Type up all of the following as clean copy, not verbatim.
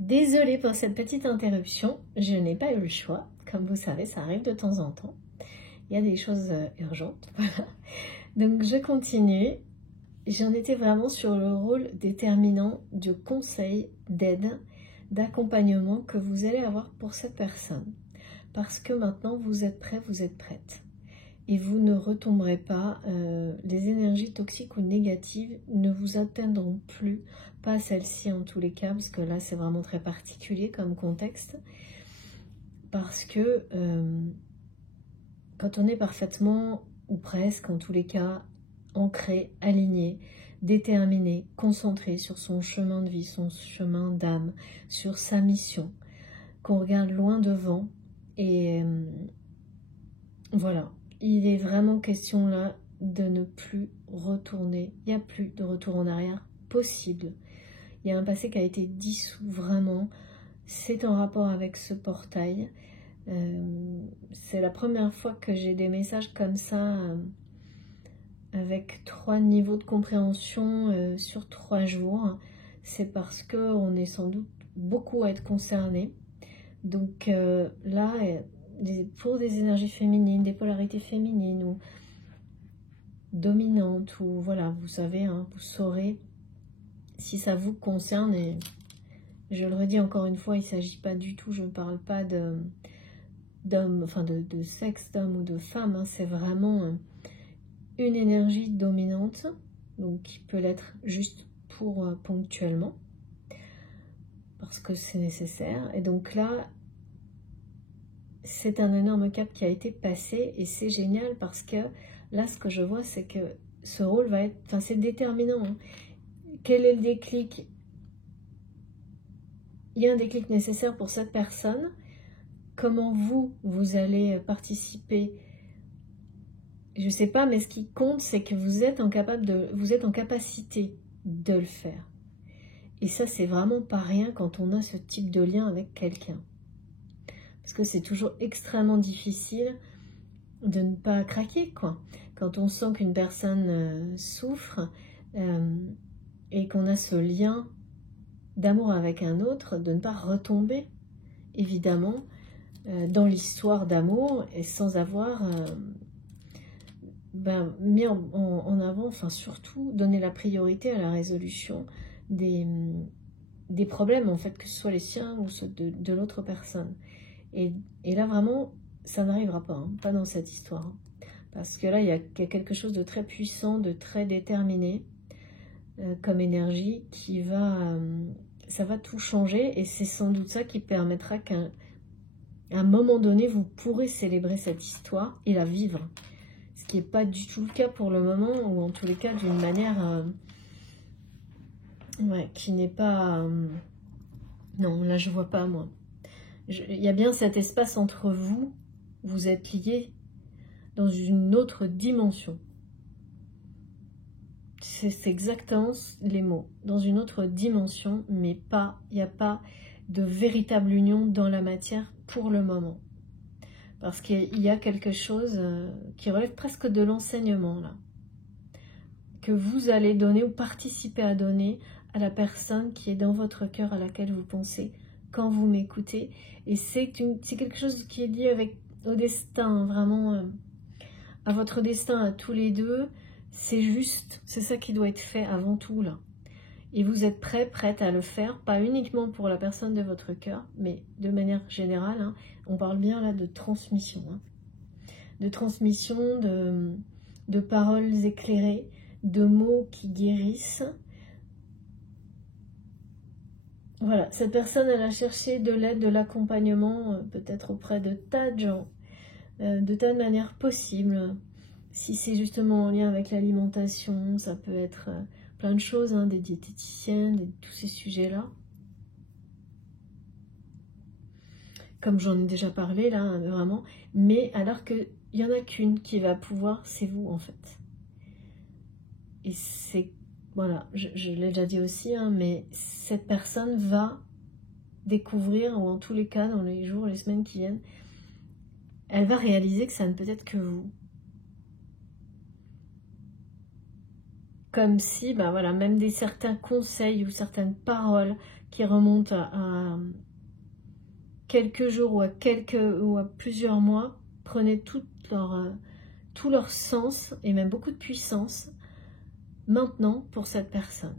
Désolée pour cette petite interruption, je n'ai pas eu le choix. Comme vous savez, ça arrive de temps en temps. Il y a des choses urgentes, voilà. Donc je continue. J'en étais vraiment sur le rôle déterminant de conseil, d'aide, d'accompagnement que vous allez avoir pour cette personne. Parce que maintenant, vous êtes prêt, vous êtes prête. Et vous ne retomberez pas, les énergies toxiques ou négatives ne vous atteindront plus, pas celles-ci en tous les cas, parce que là c'est vraiment très particulier comme contexte, parce que quand on est parfaitement, ou presque en tous les cas, ancré, aligné, déterminé, concentré sur son chemin de vie, son chemin d'âme, sur sa mission, qu'on regarde loin devant, et voilà. Il est vraiment question là de ne plus retourner. Il n'y a plus de retour en arrière possible. Il y a un passé qui a été dissous vraiment. C'est en rapport avec ce portail. C'est la première fois que j'ai des messages comme ça avec 3 niveaux de compréhension sur 3 jours. C'est parce qu'on est sans doute beaucoup à être concernés. Donc là... pour des énergies féminines, des polarités féminines ou dominantes, ou voilà, vous savez, hein, vous saurez si ça vous concerne. Et je le redis encore une fois, il ne s'agit pas du tout, je ne parle pas d'homme, enfin de sexe d'homme ou de femme, hein, c'est vraiment une énergie dominante, donc qui peut l'être juste pour ponctuellement, parce que c'est nécessaire. Et donc là, c'est un énorme cap qui a été passé et c'est génial parce que là, ce que je vois, c'est que ce rôle va être... Enfin, c'est déterminant. Hein. Quel est le déclic? Il y a un déclic nécessaire pour cette personne. Comment vous allez participer? Je ne sais pas, mais ce qui compte, c'est que vous êtes en capacité de le faire. Et ça, c'est vraiment pas rien quand on a ce type de lien avec quelqu'un. Parce que c'est toujours extrêmement difficile de ne pas craquer, quoi. Quand on sent qu'une personne souffre et qu'on a ce lien d'amour avec un autre, de ne pas retomber, évidemment, dans l'histoire d'amour et sans avoir mis en avant, enfin surtout, donner la priorité à la résolution des problèmes, en fait, que ce soit les siens ou ceux de l'autre personne. Et là, vraiment, ça n'arrivera pas, hein, pas dans cette histoire. Hein, parce que là, il y a quelque chose de très puissant, de très déterminé comme énergie qui va... ça va tout changer et c'est sans doute ça qui permettra qu'à un moment donné, vous pourrez célébrer cette histoire et la vivre. Ce qui n'est pas du tout le cas pour le moment, ou en tous les cas d'une manière qui n'est pas... non, là, je vois pas, moi. Il y a bien cet espace entre vous, vous êtes liés dans une autre dimension. C'est exactement les mots, dans une autre dimension, mais pas, il n'y a pas de véritable union dans la matière pour le moment. Parce qu'il y a quelque chose qui relève presque de l'enseignement, là, que vous allez donner ou participer à donner à la personne qui est dans votre cœur, à laquelle vous pensez, quand vous m'écoutez. Et c'est quelque chose qui est lié au destin, vraiment, à votre destin à tous les deux. C'est juste, c'est ça qui doit être fait avant tout, là. Et vous êtes prête à le faire, pas uniquement pour la personne de votre cœur, mais de manière générale, hein, on parle bien là de transmission. Hein, de transmission, de paroles éclairées, de mots qui guérissent. Voilà, cette personne, elle a cherché de l'aide, de l'accompagnement, peut-être auprès de tas de gens, de tas de manières possibles. Si c'est justement en lien avec l'alimentation, ça peut être plein de choses, hein, des diététiciennes, tous ces sujets-là. Comme j'en ai déjà parlé, là, hein, vraiment. Mais alors qu'il n'y en a qu'une qui va pouvoir, c'est vous, en fait. Et c'est... Voilà, je l'ai déjà dit aussi, hein, mais cette personne va découvrir, ou en tous les cas, dans les jours, les semaines qui viennent, elle va réaliser que ça ne peut être que vous. comme si, ben voilà, même certains conseils ou certaines paroles qui remontent à quelques jours ou à plusieurs mois prenaient tout leur sens et même beaucoup de puissance maintenant pour cette personne.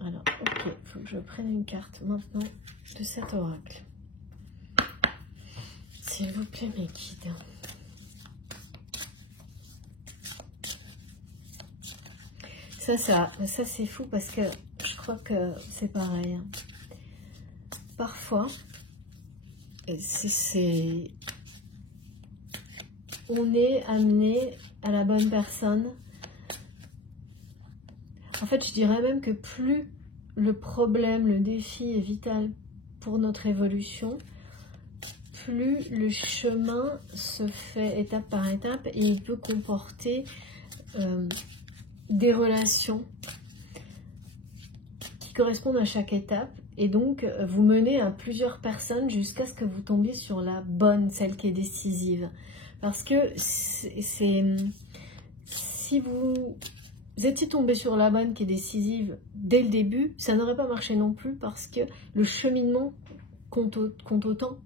Alors, ok, il faut que je prenne une carte maintenant de cet oracle. S'il vous plaît, mes guides. Ça c'est fou parce que je crois que c'est pareil. Parfois, on est amené à la bonne personne. En fait, je dirais même que plus le problème, le défi est vital pour notre évolution, plus le chemin se fait étape par étape et il peut comporter des relations qui correspondent à chaque étape. Et donc, vous menez à plusieurs personnes jusqu'à ce que vous tombiez sur la bonne, celle qui est décisive. Parce que si vous étiez tombé sur la bonne qui est décisive dès le début, ça n'aurait pas marché non plus parce que le cheminement compte autant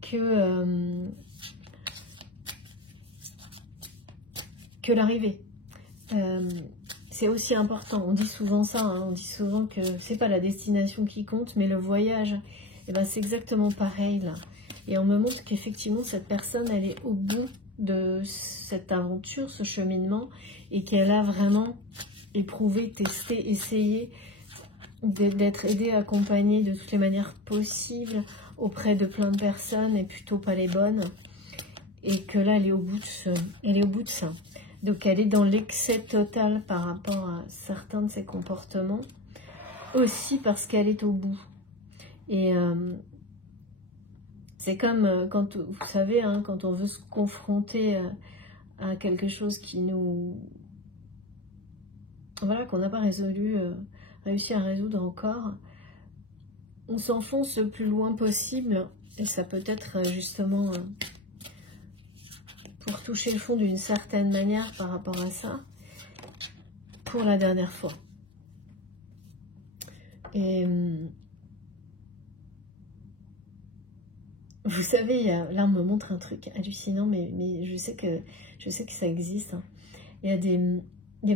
que l'arrivée. C'est aussi important, on dit souvent ça, hein, on dit souvent que c'est pas la destination qui compte, mais le voyage. Et ben c'est exactement pareil là. Et on me montre qu'effectivement cette personne, elle est au bout de cette aventure, ce cheminement, et qu'elle a vraiment éprouvé, testé, essayé d'être aidée, accompagnée de toutes les manières possibles auprès de plein de personnes, et plutôt pas les bonnes. Et que là, elle est au bout de ça. Donc elle est dans l'excès total par rapport à certains de ses comportements, aussi parce qu'elle est au bout. Et c'est comme quand, vous savez, hein, quand on veut se confronter à quelque chose qui nous... Voilà, qu'on n'a pas réussi à résoudre encore, on s'enfonce le plus loin possible, et ça peut être justement... pour toucher le fond d'une certaine manière par rapport à ça, pour la dernière fois. Et vous savez, là on me montre un truc hallucinant, mais je sais que ça existe. Hein. Il y a des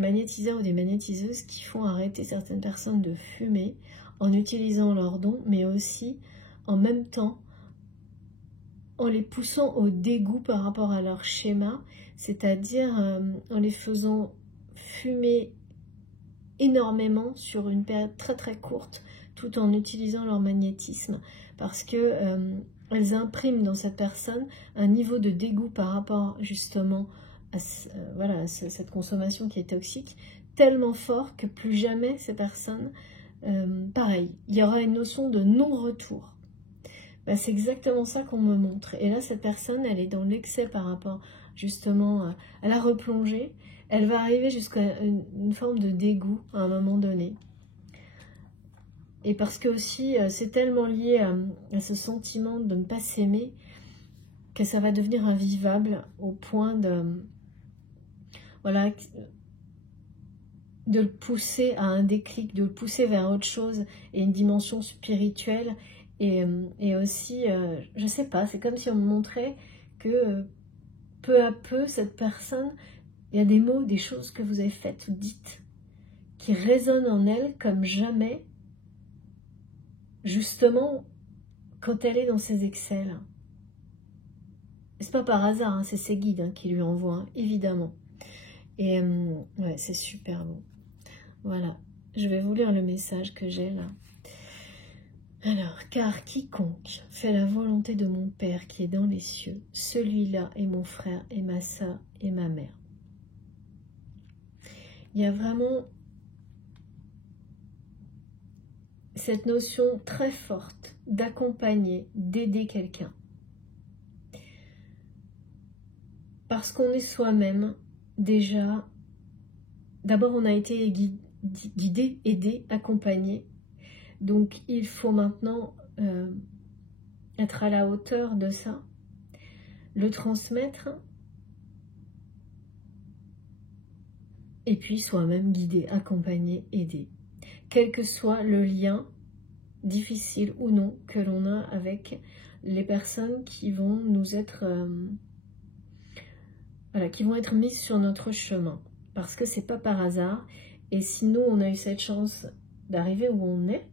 magnétiseurs ou des magnétiseuses qui font arrêter certaines personnes de fumer en utilisant leurs dons, mais aussi en même temps en les poussant au dégoût par rapport à leur schéma, c'est-à-dire en les faisant fumer énormément sur une période très très courte, tout en utilisant leur magnétisme, parce que elles impriment dans cette personne un niveau de dégoût par rapport justement à voilà, cette consommation qui est toxique, tellement fort que plus jamais ces personnes, pareil, il y aura une notion de non-retour. Ben, c'est exactement ça qu'on me montre. Et là, cette personne, elle est dans l'excès par rapport justement à la replonger. Elle va arriver jusqu'à une forme de dégoût à un moment donné. Et parce que aussi, c'est tellement lié à ce sentiment de ne pas s'aimer que ça va devenir invivable au point de... Voilà, de le pousser à un déclic, de le pousser vers autre chose et une dimension spirituelle. Et aussi, je sais pas, c'est comme si on me montrait que peu à peu, cette personne, il y a des mots, des choses que vous avez faites ou dites qui résonnent en elle comme jamais, justement, quand elle est dans ses excès là. C'est pas par hasard, hein, c'est ses guides qui lui envoient, hein, évidemment. Et ouais, c'est super bon. Voilà, je vais vous lire le message que j'ai là. Alors, car quiconque fait la volonté de mon Père qui est dans les cieux, celui-là est mon frère et ma sœur et ma mère. Il y a vraiment cette notion très forte d'accompagner, d'aider quelqu'un. Parce qu'on est soi-même déjà, d'abord on a été guidé, aidé, accompagné. Donc il faut maintenant être à la hauteur de ça, le transmettre et puis soi-même guider, accompagner, aider. Quel que soit le lien, difficile ou non, que l'on a avec les personnes qui vont nous être, voilà, qui vont être mises sur notre chemin. Parce que c'est pas par hasard. Et si nous, on a eu cette chance d'arriver où on est,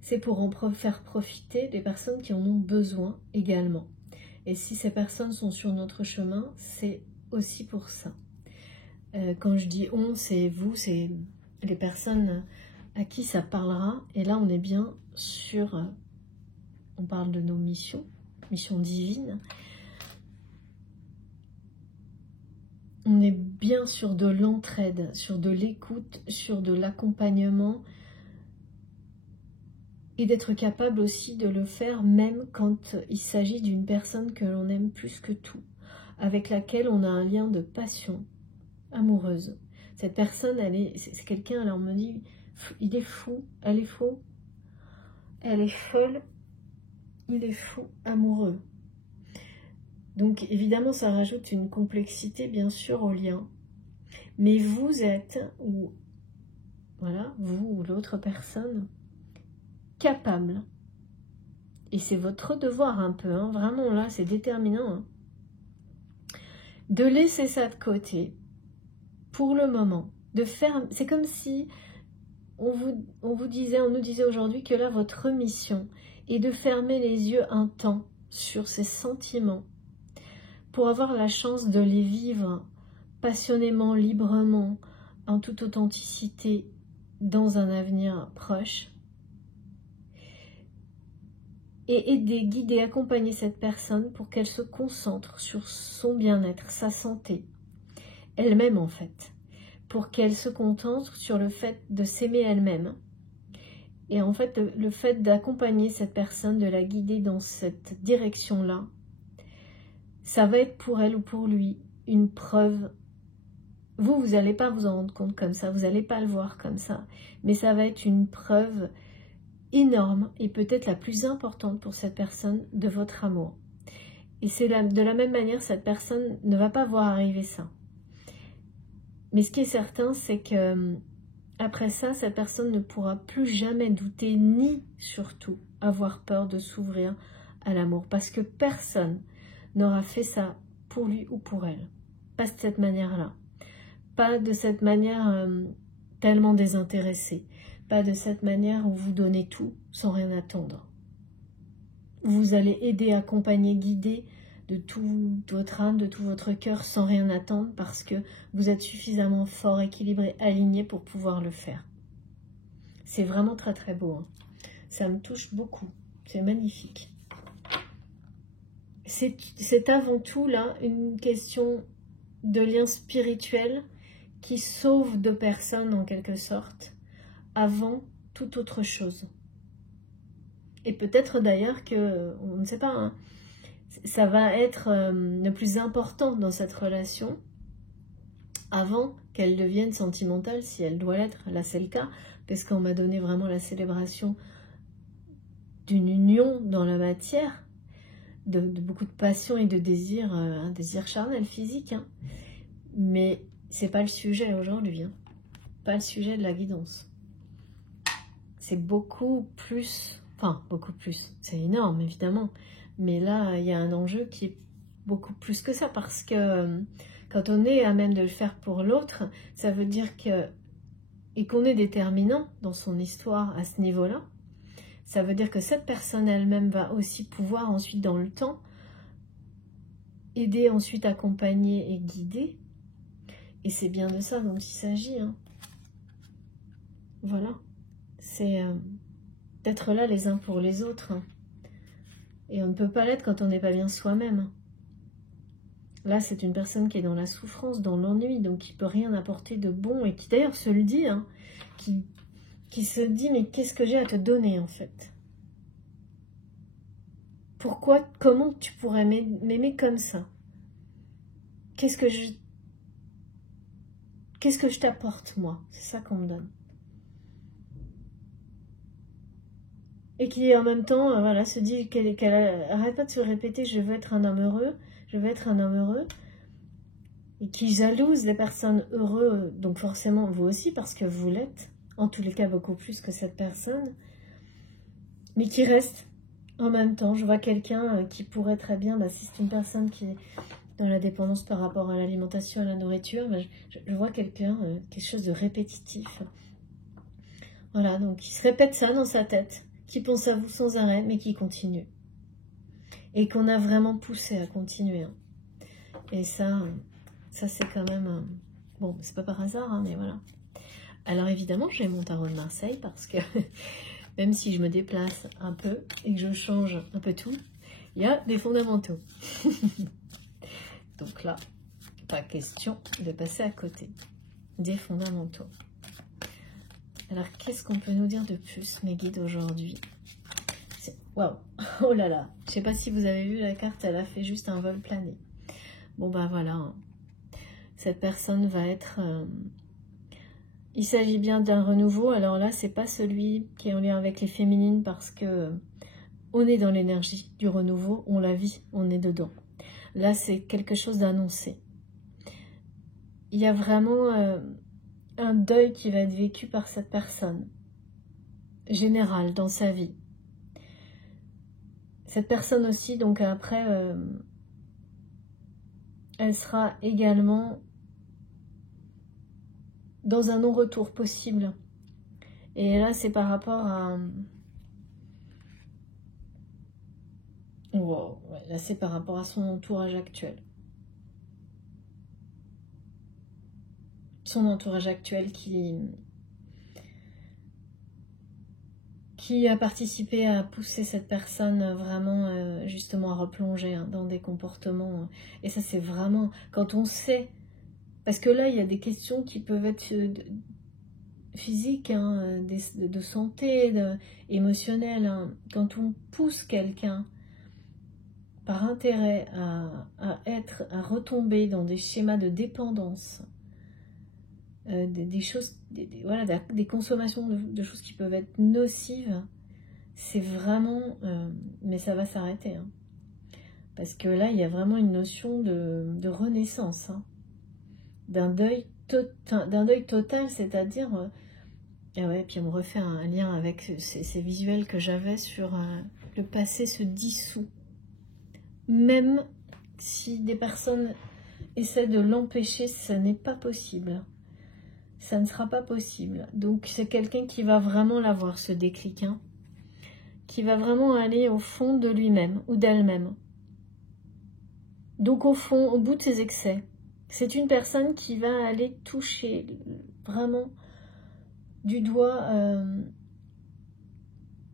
c'est pour en faire profiter les personnes qui en ont besoin également. Et si ces personnes sont sur notre chemin, c'est aussi pour ça. Quand je dis on, c'est vous, c'est les personnes à qui ça parlera. Et là, on est bien sur, on parle de nos missions, missions divines. On est bien sur de l'entraide, sur de l'écoute, sur de l'accompagnement et d'être capable aussi de le faire même quand il s'agit d'une personne que l'on aime plus que tout, avec laquelle on a un lien de passion amoureuse. Cette personne, c'est quelqu'un, alors on me dit, il est fou, elle est faux, elle est folle, il est fou, amoureux. Donc évidemment, ça rajoute une complexité, bien sûr, au lien. Mais vous êtes, ou voilà, vous ou l'autre personne, capable, et c'est votre devoir un peu, hein, vraiment là, c'est déterminant, hein, de laisser ça de côté, pour le moment, de faire, c'est comme si on nous disait aujourd'hui que là, votre mission est de fermer les yeux un temps sur ces sentiments, pour avoir la chance de les vivre passionnément, librement, en toute authenticité, dans un avenir proche, et aider, guider, accompagner cette personne pour qu'elle se concentre sur son bien-être, sa santé, elle-même en fait, pour qu'elle se contente sur le fait de s'aimer elle-même. Et en fait, le fait d'accompagner cette personne, de la guider dans cette direction-là, ça va être pour elle ou pour lui une preuve. Vous n'allez pas vous en rendre compte comme ça, vous n'allez pas le voir comme ça, mais ça va être une preuve énorme et peut-être la plus importante pour cette personne de votre amour. Et c'est de la même manière, cette personne ne va pas voir arriver ça. Mais ce qui est certain, c'est que après ça, cette personne ne pourra plus jamais douter ni surtout avoir peur de s'ouvrir à l'amour. Parce que personne n'aura fait ça pour lui ou pour elle. Pas de cette manière-là. Pas de cette manière tellement désintéressée. Pas de cette manière où vous donnez tout sans rien attendre. Vous allez aider, accompagner, guider de tout votre âme, de tout votre cœur sans rien attendre parce que vous êtes suffisamment fort, équilibré, aligné pour pouvoir le faire. C'est vraiment très très beau. Hein. Ça me touche beaucoup. C'est magnifique. C'est avant tout là une question de lien spirituel qui sauve deux personnes en quelque sorte avant toute autre chose. Et peut-être d'ailleurs que, on ne sait pas, hein, ça va être le plus important dans cette relation avant qu'elle devienne sentimentale, si elle doit l'être. Là, c'est le cas, parce qu'on m'a donné vraiment la célébration d'une union dans la matière, de beaucoup de passion et de désir, un désir charnel, physique. Hein. Mais c'est pas le sujet aujourd'hui, hein. Pas le sujet de la guidance. C'est beaucoup plus, enfin beaucoup plus, c'est énorme évidemment, mais là il y a un enjeu qui est beaucoup plus que ça, parce que quand on est à même de le faire pour l'autre, ça veut dire que, et qu'on est déterminant dans son histoire à ce niveau-là, ça veut dire que cette personne elle-même va aussi pouvoir ensuite dans le temps aider, ensuite accompagner et guider, et c'est bien de ça dont il s'agit, hein. Voilà. C'est d'être là les uns pour les autres. Hein. Et on ne peut pas l'être quand on n'est pas bien soi-même. Là, c'est une personne qui est dans la souffrance, dans l'ennui, donc qui ne peut rien apporter de bon, et qui d'ailleurs se le dit, hein, qui se dit, mais qu'est-ce que j'ai à te donner en fait? Pourquoi, comment tu pourrais m'aimer comme ça? Qu'est-ce que je t'apporte moi? C'est ça qu'on me donne. Et qui en même temps, voilà, se dit qu'elle arrête pas de se répéter, je veux être un homme heureux, je veux être un homme heureux. et qui jalouse les personnes heureuses, donc forcément vous aussi parce que vous l'êtes, en tous les cas beaucoup plus que cette personne, mais qui reste en même temps. Je vois quelqu'un qui pourrait très bien, si c'est une personne qui est dans la dépendance par rapport à l'alimentation et à la nourriture, je vois quelqu'un, quelque chose de répétitif. Voilà, donc il se répète ça dans sa tête, qui pense à vous sans arrêt, mais qui continue. Et qu'on a vraiment poussé à continuer. Hein. Et ça c'est quand même... bon, c'est pas par hasard, hein, mais voilà. Alors évidemment, j'ai mon tarot de Marseille parce que même si je me déplace un peu et que je change un peu tout, il y a des fondamentaux. Donc là, pas question de passer à côté des fondamentaux. Alors, qu'est-ce qu'on peut nous dire de plus, mes guides, aujourd'hui? Waouh! Oh là là! Je ne sais pas si vous avez vu la carte, elle a fait juste un vol plané. Bon, bah voilà. Cette personne va être... il s'agit bien d'un renouveau. Alors là, c'est pas celui qui est en lien avec les féminines parce que on est dans l'énergie du renouveau, on la vit, on est dedans. Là, c'est quelque chose d'annoncé. Il y a vraiment un deuil qui va être vécu par cette personne, général, dans sa vie. Cette personne aussi, donc après, elle sera également dans un non-retour possible. Et là, c'est par rapport à... wow, ouais, là, c'est par rapport à son entourage actuel. Son entourage actuel qui a participé à pousser cette personne vraiment justement à replonger dans des comportements. Et ça, c'est vraiment quand on sait, parce que là, il y a des questions qui peuvent être physiques, hein, de santé, émotionnelles. Hein. Quand on pousse quelqu'un par intérêt à retomber dans des schémas de dépendance, des choses, voilà, des consommations de choses qui peuvent être nocives, c'est vraiment... mais ça va s'arrêter. Hein. Parce que là, il y a vraiment une notion de renaissance. Hein. D'un deuil total, c'est-à-dire... et ouais, puis on me refait un lien avec ces visuels que j'avais sur le passé se dissout. Même si des personnes essaient de l'empêcher, ce n'est pas possible. Ça ne sera pas possible. Donc c'est quelqu'un qui va vraiment l'avoir, ce déclic, hein, qui va vraiment aller au fond de lui-même ou d'elle-même. Donc au fond, au bout de ses excès, c'est une personne qui va aller toucher vraiment du doigt,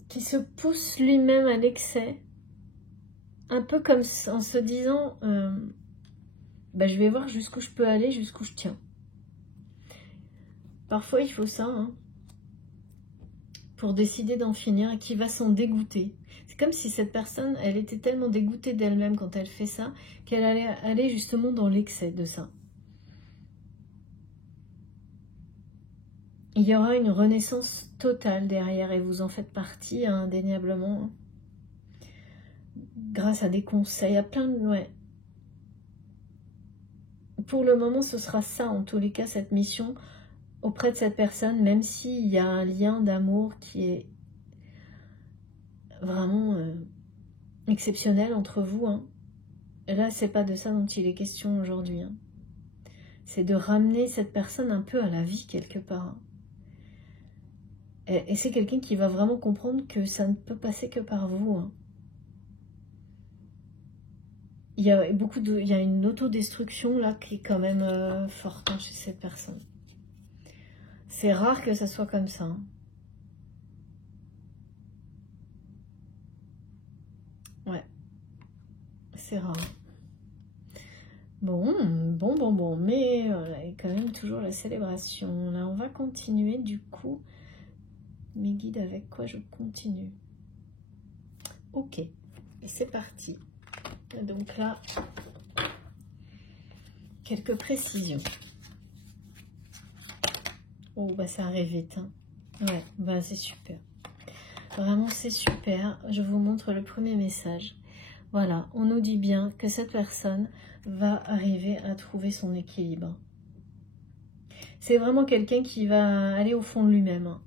qui se pousse lui-même à l'excès, un peu comme en se disant, je vais voir jusqu'où je peux aller, jusqu'où je tiens. Parfois, il faut ça, hein, pour décider d'en finir, et qui va s'en dégoûter. C'est comme si cette personne, elle était tellement dégoûtée d'elle-même quand elle fait ça, qu'elle allait aller justement dans l'excès de ça. Il y aura une renaissance totale derrière, et vous en faites partie, hein, indéniablement. Grâce à des conseils, à plein de... ouais. Pour le moment, ce sera ça, en tous les cas, cette mission auprès de cette personne, même s'il y a un lien d'amour qui est vraiment exceptionnel entre vous. Hein. Là, c'est pas de ça dont il est question aujourd'hui. Hein. C'est de ramener cette personne un peu à la vie quelque part. Hein. Et c'est quelqu'un qui va vraiment comprendre que ça ne peut passer que par vous. Hein. Il y a une autodestruction là qui est quand même forte, hein, chez cette personne. C'est rare que ça soit comme ça. Hein. Ouais, c'est rare. Bon, mais il y a quand même toujours la célébration. Là, on va continuer du coup. Mes guides, avec quoi je continue? Ok, c'est parti. Donc là, quelques précisions. Oh, bah ça arrive vite. Hein. Ouais, bah c'est super. Vraiment, c'est super. Je vous montre le premier message. Voilà, on nous dit bien que cette personne va arriver à trouver son équilibre. C'est vraiment quelqu'un qui va aller au fond de lui-même, hein,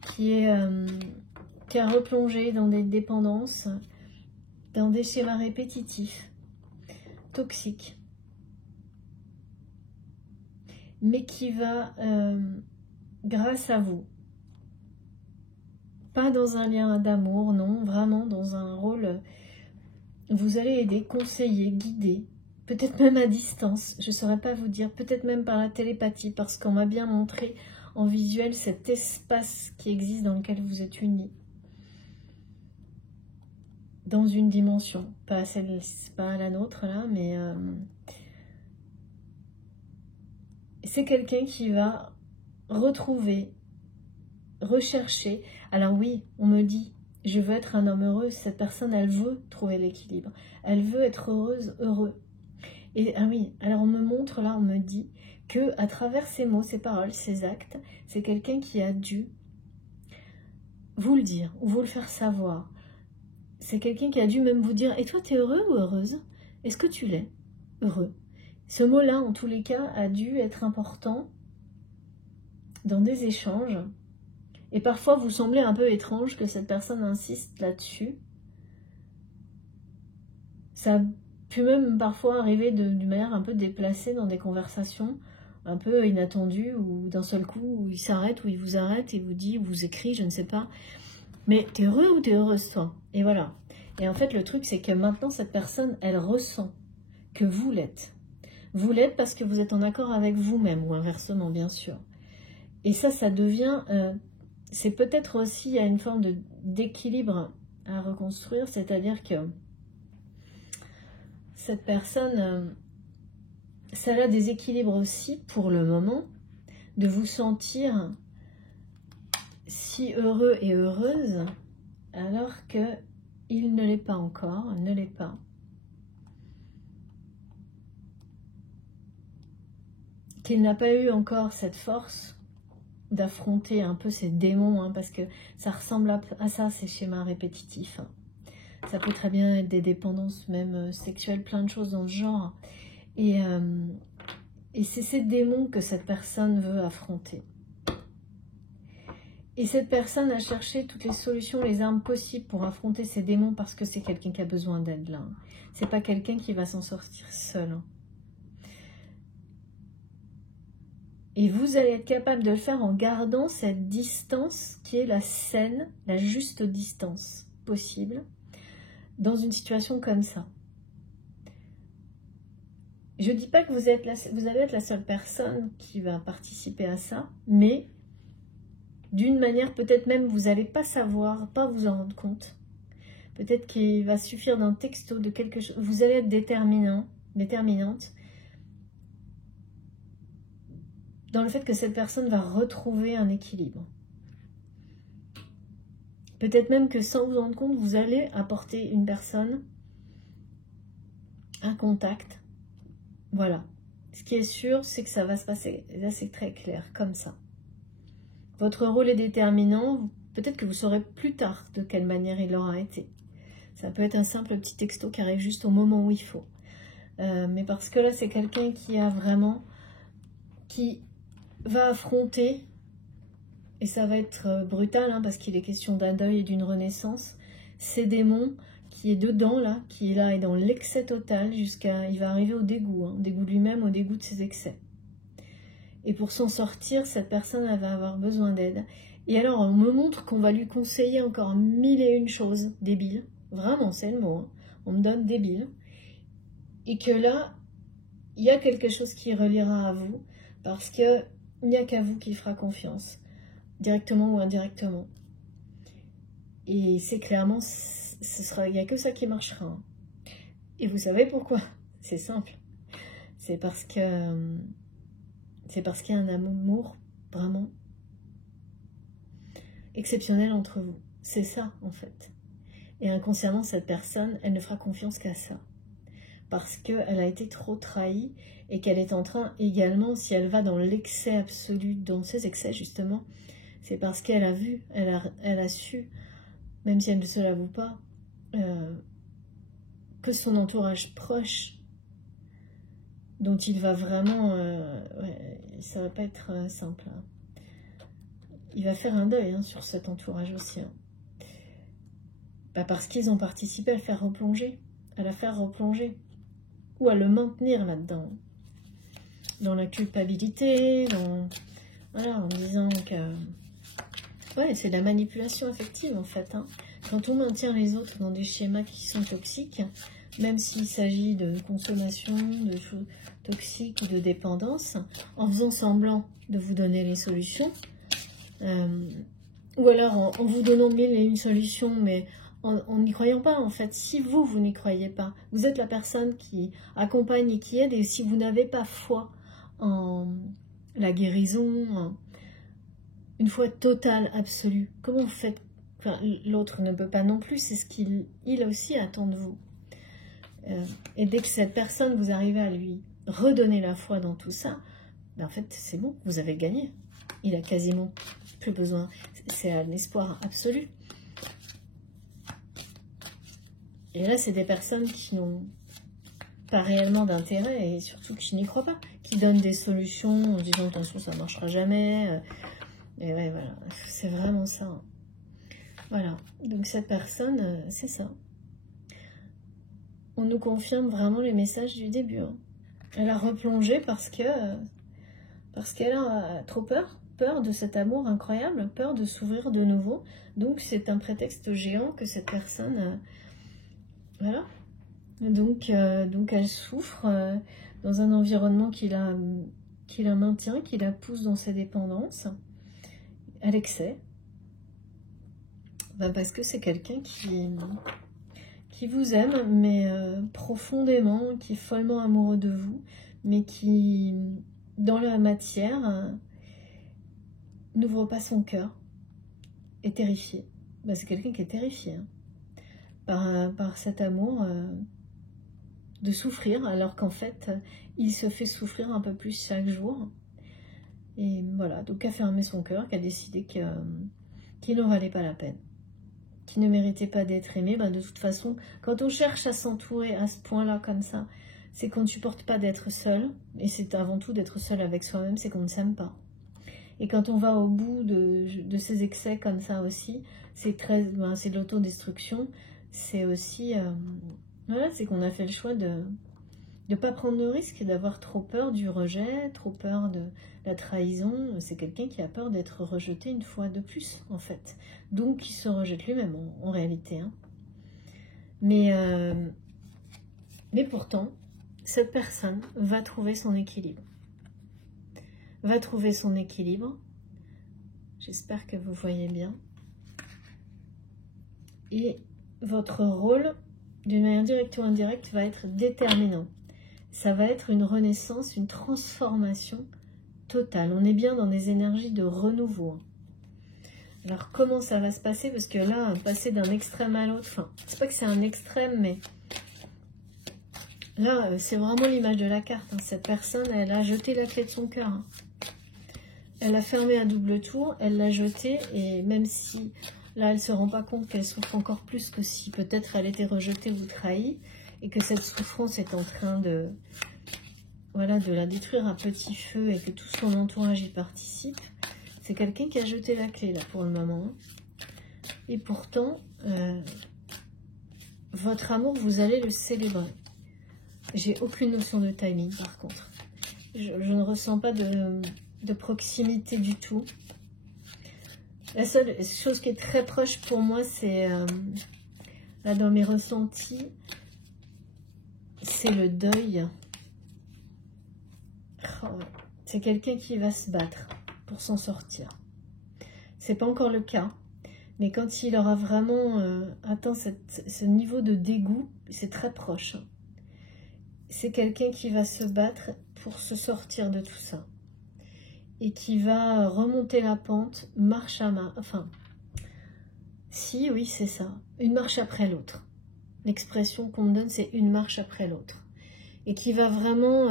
qui a replongé dans des dépendances, dans des schémas répétitifs, toxiques, mais qui va, grâce à vous, pas dans un lien d'amour, non, vraiment dans un rôle, vous allez aider, conseiller, guider, peut-être même à distance, je ne saurais pas vous dire, peut-être même par la télépathie, parce qu'on m'a bien montré en visuel cet espace qui existe dans lequel vous êtes unis. Dans une dimension, pas la nôtre là, mais c'est quelqu'un qui va retrouver, rechercher. Alors oui, on me dit, je veux être un homme heureux, cette personne, elle veut trouver l'équilibre, elle veut être heureuse, heureux. Et ah oui, alors on me montre là, on me dit que à travers ces mots, ces paroles, ces actes, c'est quelqu'un qui a dû vous le dire ou vous le faire savoir. C'est quelqu'un qui a dû même vous dire, et toi, tu es heureux ou heureuse? Est-ce que tu l'es? Heureux. Ce mot-là, en tous les cas, a dû être important dans des échanges. Et parfois, vous semblez un peu étrange que cette personne insiste là-dessus. Ça a pu même parfois arriver d'une manière un peu déplacée dans des conversations un peu inattendues, ou d'un seul coup, où il s'arrête, ou il vous arrête et vous dit, ou vous écrit, je ne sais pas. Mais t'es heureux ou t'es heureuse, toi? Et voilà. Et en fait, le truc, c'est que maintenant, cette personne, elle ressent que vous l'êtes. Vous l'êtes parce que vous êtes en accord avec vous-même, ou inversement, bien sûr. Et ça devient... c'est peut-être aussi, il y a une forme d'équilibre à reconstruire, c'est-à-dire que cette personne, ça a des équilibres aussi, pour le moment, de vous sentir si heureux et heureuse, alors qu'il ne l'est pas encore, ne l'est pas. Qu'il n'a pas eu encore cette force d'affronter un peu ces démons, hein, parce que ça ressemble à ça, ces schémas répétitifs. Ça peut très bien être des dépendances même sexuelles, plein de choses dans ce genre. Et c'est ces démons que cette personne veut affronter. Et cette personne a cherché toutes les solutions, les armes possibles pour affronter ces démons, parce que c'est quelqu'un qui a besoin d'aide là. C'est pas quelqu'un qui va s'en sortir seul. Et vous allez être capable de le faire en gardant cette distance qui est la saine, la juste distance possible dans une situation comme ça. Je ne dis pas que vous allez être la seule personne qui va participer à ça, mais d'une manière, peut-être même vous n'allez pas savoir, pas vous en rendre compte. Peut-être qu'il va suffire d'un texto, de quelque chose. Vous allez être déterminante dans le fait que cette personne va retrouver un équilibre. Peut-être même que sans vous en rendre compte, vous allez apporter une personne, un contact. Voilà. Ce qui est sûr, c'est que ça va se passer. Là, c'est très clair, comme ça. Votre rôle est déterminant. Peut-être que vous saurez plus tard de quelle manière il aura été. Ça peut être un simple petit texto qui arrive juste au moment où il faut. Mais parce que là, c'est quelqu'un qui a vraiment... qui va affronter, et ça va être brutal, hein, parce qu'il est question d'un deuil et d'une renaissance, ces démons qui est dedans, là, qui est là, et dans l'excès total, jusqu'à... il va arriver au dégoût, hein, dégoût de lui-même, au dégoût de ses excès. Et pour s'en sortir, cette personne, elle va avoir besoin d'aide. Et alors, on me montre qu'on va lui conseiller encore 1001 choses débiles. Vraiment, c'est le mot. Hein. On me donne débile. Et que là, il y a quelque chose qui reliera à vous. Parce qu'il n'y a qu'à vous qui fera confiance. Directement ou indirectement. Et c'est clairement, il n'y a que ça qui marchera. Hein. Et vous savez pourquoi? C'est simple. C'est parce que... c'est parce qu'il y a un amour vraiment exceptionnel entre vous. C'est ça, en fait. Et inconsciemment, cette personne, elle ne fera confiance qu'à ça. Parce qu'elle a été trop trahie et qu'elle est en train également, si elle va dans l'excès absolu, dans ses excès justement, c'est parce qu'elle a vu, elle a su, même si elle ne se l'avoue pas, que son entourage proche dont il va vraiment... ouais, ça va pas être simple. Hein. Il va faire un deuil hein, sur cet entourage aussi. Hein. Bah parce qu'ils ont participé à le faire replonger, à la faire replonger, ou à le maintenir là-dedans, dans la culpabilité, dans... Voilà, en disant que... Ouais, c'est de la manipulation affective en fait. Hein. Quand on maintient les autres dans des schémas qui sont toxiques, même s'il s'agit de consommation, de choses toxiques ou de dépendance, en faisant semblant de vous donner les solutions, ou alors en vous donnant mille et une solutions, mais en n'y croyant pas en fait. Si vous n'y croyez pas, vous êtes la personne qui accompagne et qui aide, et si vous n'avez pas foi en la guérison, une foi totale, absolue, comment vous faites? Enfin, l'autre ne peut pas non plus, c'est ce qu'il aussi attend de vous. Et dès que cette personne, vous arrivez à lui redonner la foi dans tout ça, ben en fait, c'est bon, vous avez gagné. Il a quasiment plus besoin. C'est un espoir absolu. Et là, c'est des personnes qui n'ont pas réellement d'intérêt et surtout qui n'y croient pas, qui donnent des solutions en disant attention, ça ne marchera jamais. Et ouais, voilà, c'est vraiment ça. Hein. Voilà, donc cette personne, c'est ça. On nous confirme vraiment les messages du début. Hein. Elle a replongé parce qu'elle a trop peur de cet amour incroyable, peur de s'ouvrir de nouveau. Donc c'est un prétexte géant que cette personne, voilà. Donc elle souffre dans un environnement qui la maintient, qui la pousse dans ses dépendances, à l'excès. Ben parce que c'est quelqu'un qui vous aime, mais profondément, qui est follement amoureux de vous, mais qui, dans la matière, n'ouvre pas son cœur, est terrifié. Ben, c'est quelqu'un qui est terrifié hein, par cet amour de souffrir, alors qu'en fait, il se fait souffrir un peu plus chaque jour. Et voilà, donc a fermé son cœur, qui a décidé qu'il n'en valait pas la peine, qui ne méritait pas d'être aimé. Ben de toute façon, quand on cherche à s'entourer à ce point-là comme ça, c'est qu'on ne supporte pas d'être seul, et c'est avant tout d'être seul avec soi-même, c'est qu'on ne s'aime pas. Et quand on va au bout de ces excès comme ça aussi, c'est de l'autodestruction, c'est aussi, voilà, c'est qu'on a fait le choix de ne pas prendre le risque, d'avoir trop peur du rejet, trop peur de la trahison. C'est quelqu'un qui a peur d'être rejeté une fois de plus, en fait. Donc, il se rejette lui-même, en réalité. Hein. Mais pourtant, cette personne va trouver son équilibre. Va trouver son équilibre. J'espère que vous voyez bien. Et votre rôle, d'une manière directe ou indirecte, va être déterminant. Ça va être une renaissance, une transformation totale. On est bien dans des énergies de renouveau. Alors, comment ça va se passer? Parce que là, passer d'un extrême à l'autre, enfin, c'est pas que c'est un extrême, mais là, c'est vraiment l'image de la carte. Hein. Cette personne, elle a jeté la clé de son cœur. Hein. Elle a fermé à double tour, elle l'a jetée, et même si, là, elle ne se rend pas compte qu'elle souffre encore plus que si peut-être elle était rejetée ou trahie, et que cette souffrance est en train de, voilà, de la détruire à petit feu et que tout son entourage y participe. C'est quelqu'un qui a jeté la clé là pour le moment. Et pourtant, votre amour, vous allez le célébrer. J'ai aucune notion de timing par contre. Je ne ressens pas de proximité du tout. La seule chose qui est très proche pour moi, c'est là dans mes ressentis, c'est le deuil. Oh, c'est quelqu'un qui va se battre pour s'en sortir. C'est pas encore le cas, mais quand il aura vraiment atteint ce niveau de dégoût, c'est très proche. C'est quelqu'un qui va se battre pour se sortir de tout ça. Et qui va remonter la pente, marche à marche. Enfin, si, oui, c'est ça. Une marche après l'autre. L'expression qu'on me donne, c'est une marche après l'autre. Et qui va vraiment...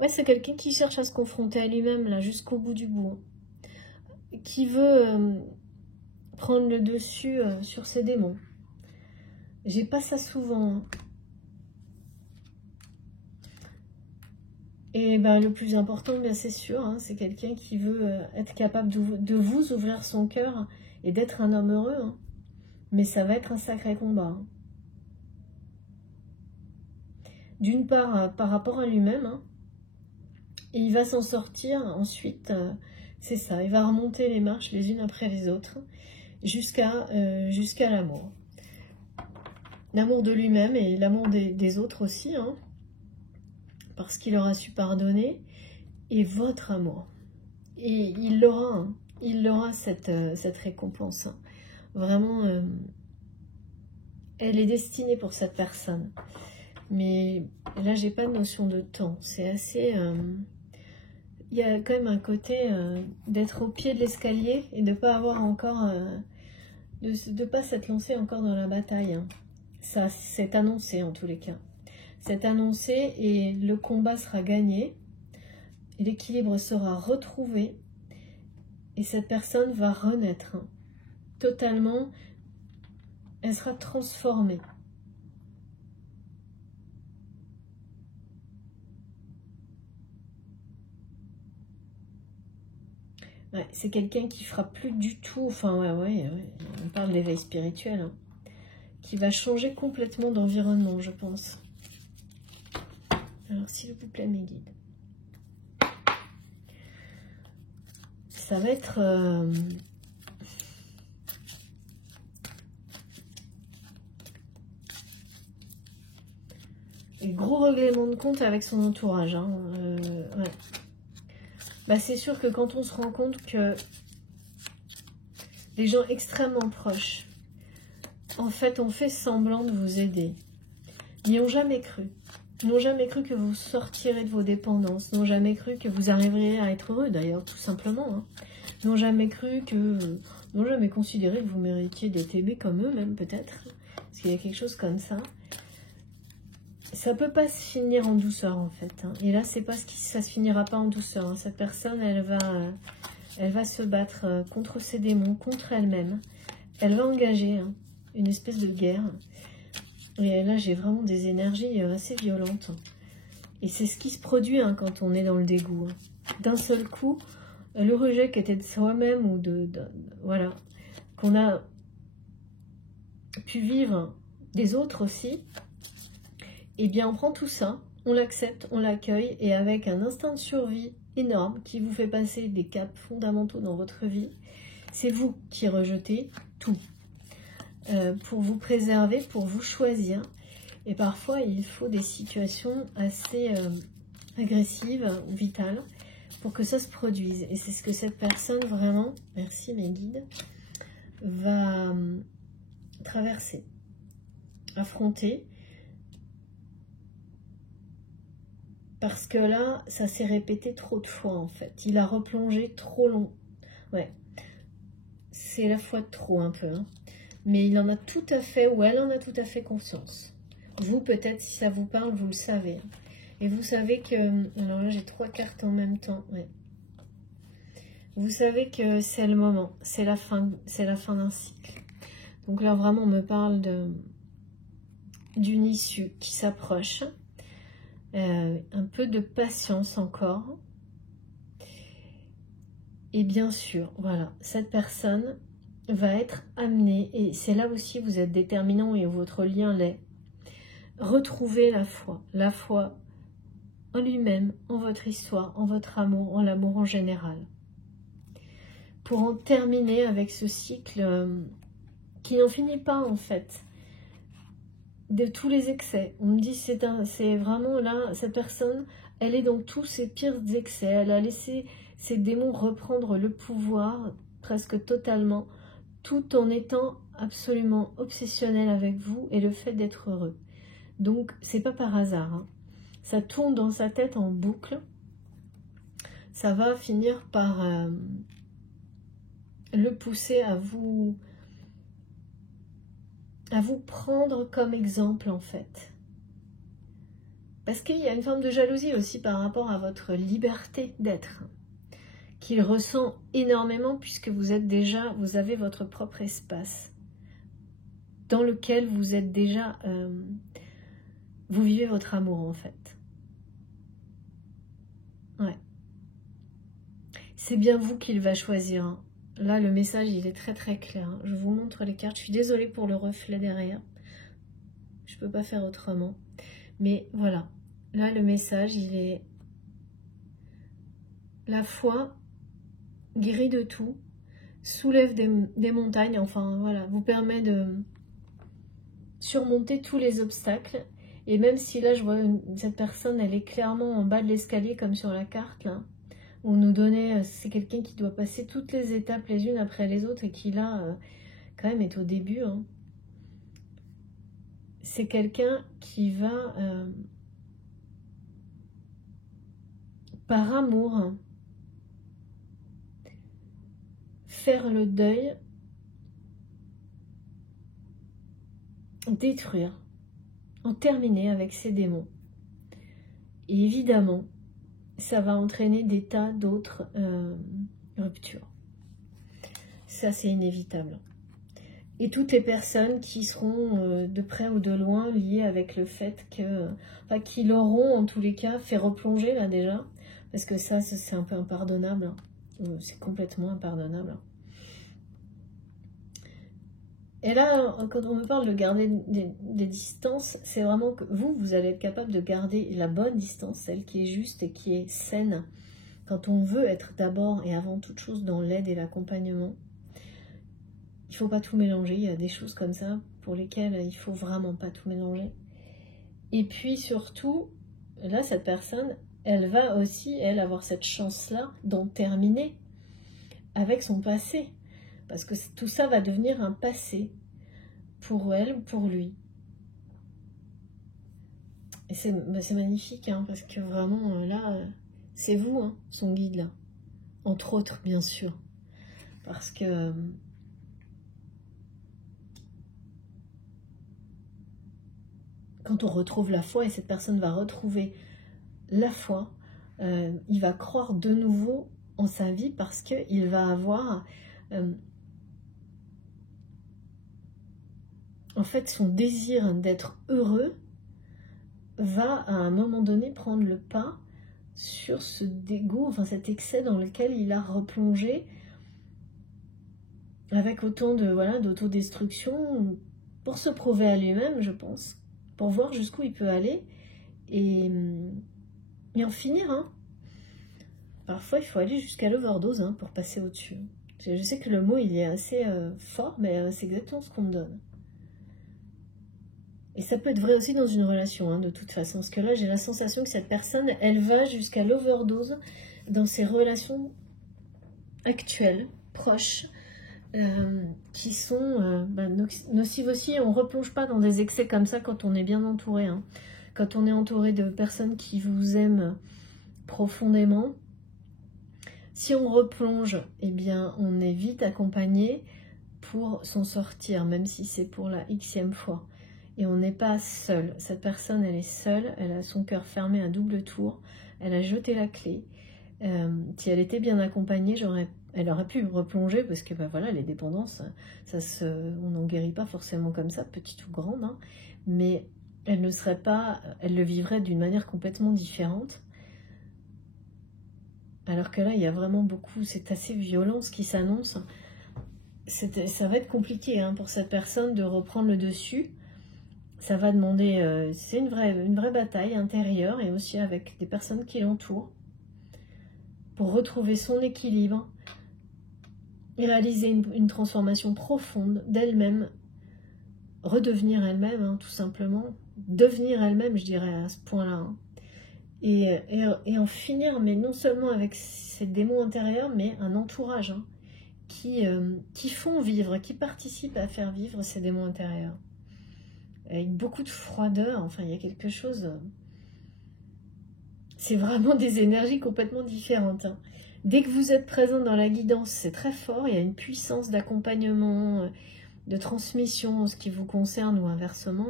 ouais, c'est quelqu'un qui cherche à se confronter à lui-même, là, jusqu'au bout du bout. Qui veut prendre le dessus sur ses démons. J'ai pas ça souvent. Hein. Et ben, le plus important, bien c'est sûr, hein, c'est quelqu'un qui veut être capable de vous ouvrir son cœur et d'être un homme heureux. Hein. Mais ça va être un sacré combat. Hein. D'une part, par rapport à lui-même, hein, et il va s'en sortir ensuite, c'est ça, il va remonter les marches les unes après les autres, jusqu'à l'amour. L'amour de lui-même et l'amour des autres aussi, hein, parce qu'il aura su pardonner, et votre amour. Et il l'aura, hein, il aura cette récompense. Hein. Vraiment, elle est destinée pour cette personne. Mais là, j'ai pas de notion de temps. C'est assez... il y a quand même un côté d'être au pied de l'escalier et de ne pas avoir encore... de pas s'être lancé encore dans la bataille. Hein. Ça, c'est annoncé en tous les cas. C'est annoncé et le combat sera gagné. L'équilibre sera retrouvé. Et cette personne va renaître. Hein. Totalement. Elle sera transformée. Ouais, c'est quelqu'un qui fera plus du tout, enfin ouais, on parle d'éveil spirituel, hein, qui va changer complètement d'environnement, je pense. Alors, s'il vous plaît, mes guides. Ça va être... gros règlement de compte avec son entourage. Hein, ouais. Bah, c'est sûr que quand on se rend compte que les gens extrêmement proches, en fait, ont fait semblant de vous aider, n'y ont jamais cru. N'ont jamais cru que vous sortirez de vos dépendances, n'ont jamais cru que vous arriveriez à être heureux, d'ailleurs, tout simplement. Hein. N'ont jamais cru que... n'ont jamais considéré que vous méritiez d'être aimé comme eux, même peut-être. Parce qu'il y a quelque chose comme ça. Ça peut pas se finir en douceur, en fait. Hein. Et là, c'est pas ce qui... ça se finira pas en douceur. Hein. Cette personne, elle va se battre contre ses démons, contre elle-même. Elle va engager une espèce de guerre. Et là, j'ai vraiment des énergies assez violentes. Et c'est ce qui se produit quand on est dans le dégoût. Hein. D'un seul coup, le rejet qui était de soi-même ou voilà, qu'on a pu vivre des autres aussi, eh bien, on prend tout ça, on l'accepte, on l'accueille, et avec un instinct de survie énorme qui vous fait passer des caps fondamentaux dans votre vie, c'est vous qui rejetez tout. Pour vous préserver, pour vous choisir. Et parfois, il faut des situations assez agressives ou vitales pour que ça se produise. Et c'est ce que cette personne, vraiment, merci mes guides, va traverser, affronter. Parce que là, ça s'est répété trop de fois, en fait. Il a replongé trop long. Ouais, c'est la fois de trop, un peu, hein. Mais il en a tout à fait, ou elle en a tout à fait conscience. Vous, peut-être, si ça vous parle, vous le savez. Et vous savez que... alors là, j'ai 3 cartes en même temps. Ouais. Vous savez que c'est le moment. C'est la fin d'un cycle. Donc là, vraiment, on me parle d'une issue qui s'approche. Un peu de patience encore. Et bien sûr, voilà, cette personne va être amenée, et c'est là aussi vous êtes déterminant et votre lien l'est, retrouver la foi en lui-même, en votre histoire, en votre amour, en l'amour en général. Pour en terminer avec ce cycle qui n'en finit pas en fait, de tous les excès. On me dit c'est vraiment là, cette personne, elle est dans tous ses pires excès, elle a laissé ses démons reprendre le pouvoir presque totalement, tout en étant absolument obsessionnel avec vous et le fait d'être heureux. Donc, c'est pas par hasard. Hein. Ça tourne dans sa tête en boucle. Ça va finir par le pousser à vous prendre comme exemple, en fait. Parce qu'il y a une forme de jalousie aussi par rapport à votre liberté d'être, qu'il ressent énormément puisque vous avez votre propre espace dans lequel vous êtes déjà, vous vivez votre amour en fait. Ouais. C'est bien vous qu'il va choisir. Hein. Là, le message, il est très très clair. Hein. Je vous montre les cartes. Je suis désolée pour le reflet derrière. Je peux pas faire autrement. Mais voilà. Là, le message, il est... La foi guérit de tout, soulève des montagnes, enfin voilà, vous permet de surmonter tous les obstacles. Et même si là, je vois cette personne, elle est clairement en bas de l'escalier, comme sur la carte, là, on nous donnait, c'est quelqu'un qui doit passer toutes les étapes les unes après les autres et qui là, quand même, est au début. Hein. C'est quelqu'un qui va, par amour, hein, faire le deuil, détruire, en terminer avec ces démons. Et évidemment, ça va entraîner des tas d'autres ruptures. Ça, c'est inévitable. Et toutes les personnes qui seront de près ou de loin liées avec le fait que, enfin, qui l'auront en tous les cas fait replonger là déjà, parce que ça c'est un peu impardonnable. C'est complètement impardonnable. Et là, quand on me parle de garder des distances, c'est vraiment que vous allez être capable de garder la bonne distance, celle qui est juste et qui est saine. Quand on veut être d'abord et avant toute chose dans l'aide et l'accompagnement, il ne faut pas tout mélanger. Il y a des choses comme ça pour lesquelles il ne faut vraiment pas tout mélanger. Et puis surtout, là, cette personne, elle va aussi, elle, avoir cette chance-là d'en terminer avec son passé. Parce que tout ça va devenir un passé pour elle ou pour lui. Et c'est magnifique, hein, parce que vraiment, là, c'est vous, hein, son guide, là. Entre autres, bien sûr. Parce que... quand on retrouve la foi, et cette personne va retrouver la foi, il va croire de nouveau en sa vie parce qu'il va avoir... en fait, son désir d'être heureux va à un moment donné prendre le pas sur ce dégoût, enfin cet excès dans lequel il a replongé avec autant de d'autodestruction pour se prouver à lui-même, je pense, pour voir jusqu'où il peut aller et en finir. Hein. Parfois, il faut aller jusqu'à l'overdose pour passer au-dessus. Je sais que le mot, il est assez fort, mais c'est exactement ce qu'on me donne. Et ça peut être vrai aussi dans une relation, de toute façon. Parce que là, j'ai la sensation que cette personne, elle va jusqu'à l'overdose dans ses relations actuelles, proches, qui sont nocives aussi. On ne replonge pas dans des excès comme ça quand on est bien entouré. Hein. Quand on est entouré de personnes qui vous aiment profondément, si on replonge, eh bien, on est vite accompagné pour s'en sortir, même si c'est pour la xème fois. Et on n'est pas seul. Cette personne, elle est seule, elle a son cœur fermé à double tour, elle a jeté la clé. Si elle était bien accompagnée, elle aurait pu replonger, parce que voilà, les dépendances, on n'en guérit pas forcément comme ça, petite ou grande, hein, mais elle ne serait pas, elle le vivrait d'une manière complètement différente. Alors que là, il y a vraiment beaucoup, c'est assez violent ce qui s'annonce. Ça va être compliqué pour cette personne de reprendre le dessus. Ça va demander, c'est une vraie bataille intérieure et aussi avec des personnes qui l'entourent pour retrouver son équilibre et réaliser une transformation profonde d'elle-même, redevenir elle-même, tout simplement, devenir elle-même, je dirais, à ce point-là. Et en finir, mais non seulement avec ces démons intérieurs, mais un entourage qui font vivre, qui participent à faire vivre ces démons intérieurs. Avec beaucoup de froideur, enfin il y a quelque chose, c'est vraiment des énergies complètement différentes. Dès que vous êtes présent dans la guidance, c'est très fort, il y a une puissance d'accompagnement, de transmission en ce qui vous concerne ou inversement,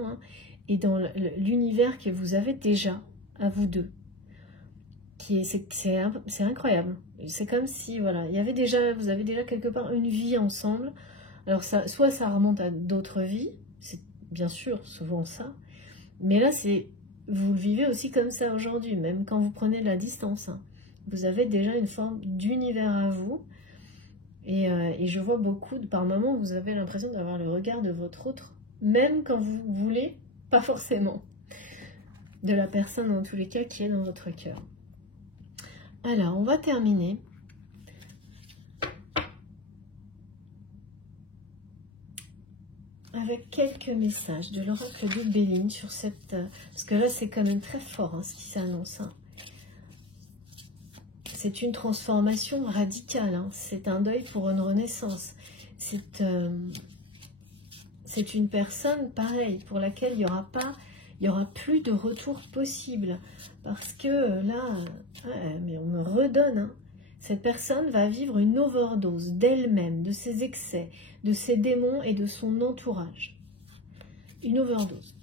et dans l'univers que vous avez déjà, à vous deux. C'est incroyable. C'est comme si, voilà, vous avez déjà quelque part une vie ensemble. Alors soit ça remonte à d'autres vies, c'est bien sûr souvent ça, mais là vous le vivez aussi comme ça aujourd'hui, même quand vous prenez la distance. Vous avez déjà une forme d'univers à vous. Et je vois beaucoup, par moments, vous avez l'impression d'avoir le regard de votre autre, même quand vous voulez, pas forcément. De la personne, en tous les cas, qui est dans votre cœur. Alors, on va terminer. Avec quelques messages de l'oracle de Béline sur cette... Parce que là, c'est quand même très fort ce qui s'annonce. C'est une transformation radicale. C'est un deuil pour une renaissance. C'est une personne, pareil, pour laquelle il y aura plus de retour possible. Parce que là, mais on me redonne. Cette personne va vivre une overdose d'elle-même, de ses excès, de ses démons et de son entourage. Une overdose.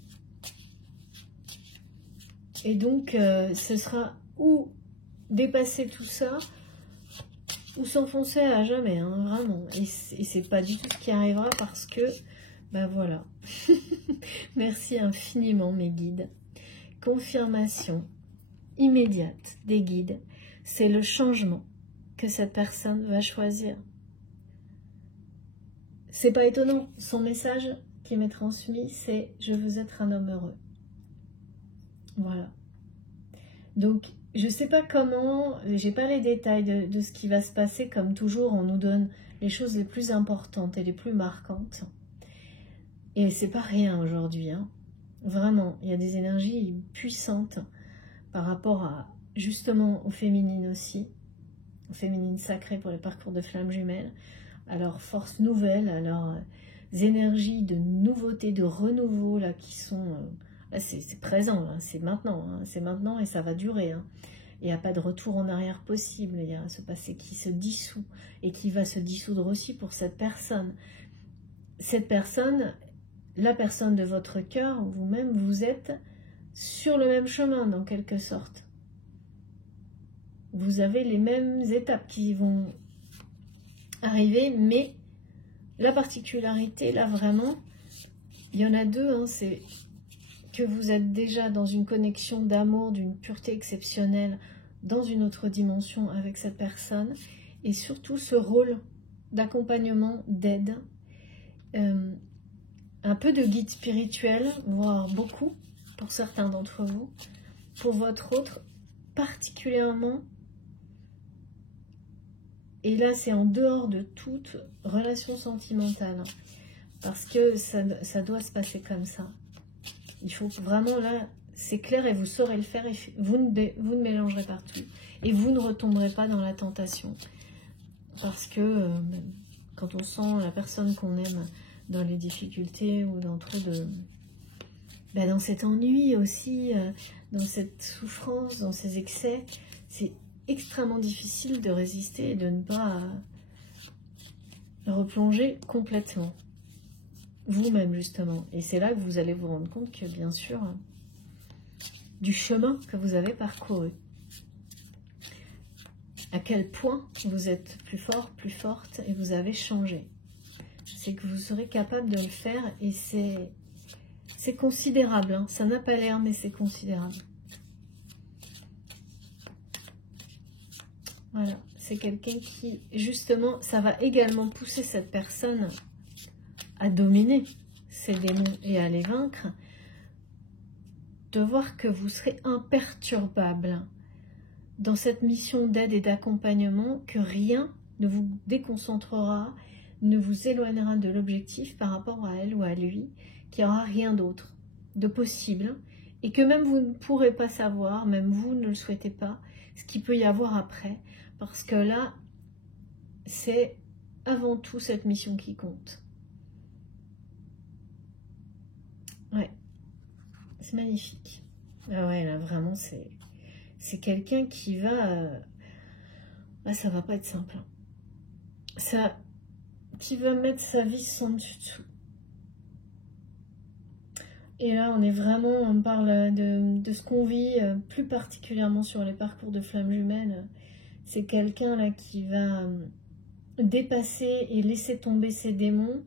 Et donc, ce sera ou dépasser tout ça, ou s'enfoncer à jamais, vraiment. Et c'est pas du tout ce qui arrivera parce que, ben voilà. Merci infiniment, mes guides. Confirmation immédiate des guides, c'est le changement que cette personne va choisir. C'est pas étonnant, son message qui m'est transmis, c'est « Je veux être un homme heureux ». Voilà. Donc, je sais pas comment, j'ai pas les détails de ce qui va se passer, comme toujours, on nous donne les choses les plus importantes et les plus marquantes. Et c'est pas rien aujourd'hui, Vraiment, il y a des énergies puissantes par rapport à, justement, aux féminines aussi. Féminine sacrée pour les parcours de flammes jumelles, à leurs forces nouvelles, à leurs énergies de nouveauté, de renouveau, là, qui sont... là, c'est présent, c'est maintenant et ça va durer. Il n'y a pas de retour en arrière possible, il y a ce passé qui se dissout et qui va se dissoudre aussi pour cette personne. Cette personne, la personne de votre cœur, vous-même, vous êtes sur le même chemin, dans quelque sorte. Vous avez les mêmes étapes qui vont arriver, mais la particularité, là, vraiment, il y en a deux, c'est que vous êtes déjà dans une connexion d'amour, d'une pureté exceptionnelle, dans une autre dimension avec cette personne, et surtout ce rôle d'accompagnement, d'aide, un peu de guide spirituel, voire beaucoup, pour certains d'entre vous, pour votre autre, particulièrement. Et là, c'est en dehors de toute relation sentimentale. Parce que ça doit se passer comme ça. Il faut vraiment, là, c'est clair et vous saurez le faire. Et vous ne mélangerez partout. Et vous ne retomberez pas dans la tentation. Parce que quand on sent la personne qu'on aime dans les difficultés ou dans trop de... dans cet ennui aussi, dans cette souffrance, dans ces excès, c'est extrêmement difficile de résister et de ne pas replonger complètement. Vous-même, justement. Et c'est là que vous allez vous rendre compte que, bien sûr, du chemin que vous avez parcouru. À quel point vous êtes plus fort, plus forte et vous avez changé. C'est que vous serez capable de le faire et c'est considérable. Ça n'a pas l'air, mais c'est considérable. Voilà, c'est quelqu'un qui, justement, ça va également pousser cette personne à dominer ses démons et à les vaincre, de voir que vous serez imperturbable dans cette mission d'aide et d'accompagnement, que rien ne vous déconcentrera, ne vous éloignera de l'objectif par rapport à elle ou à lui, qu'il n'y aura rien d'autre de possible, et que même vous ne pourrez pas savoir, même vous ne le souhaitez pas, ce qu'il peut y avoir après, parce que là, c'est avant tout cette mission qui compte. Ouais, c'est magnifique. Ah ouais, là, vraiment, c'est quelqu'un qui va... Ah, ça va pas être simple. Qui va mettre sa vie sans dessus-dessous. Et là, on parle de ce qu'on vit, plus particulièrement sur les parcours de flammes jumelles. C'est quelqu'un là qui va dépasser et laisser tomber ses démons.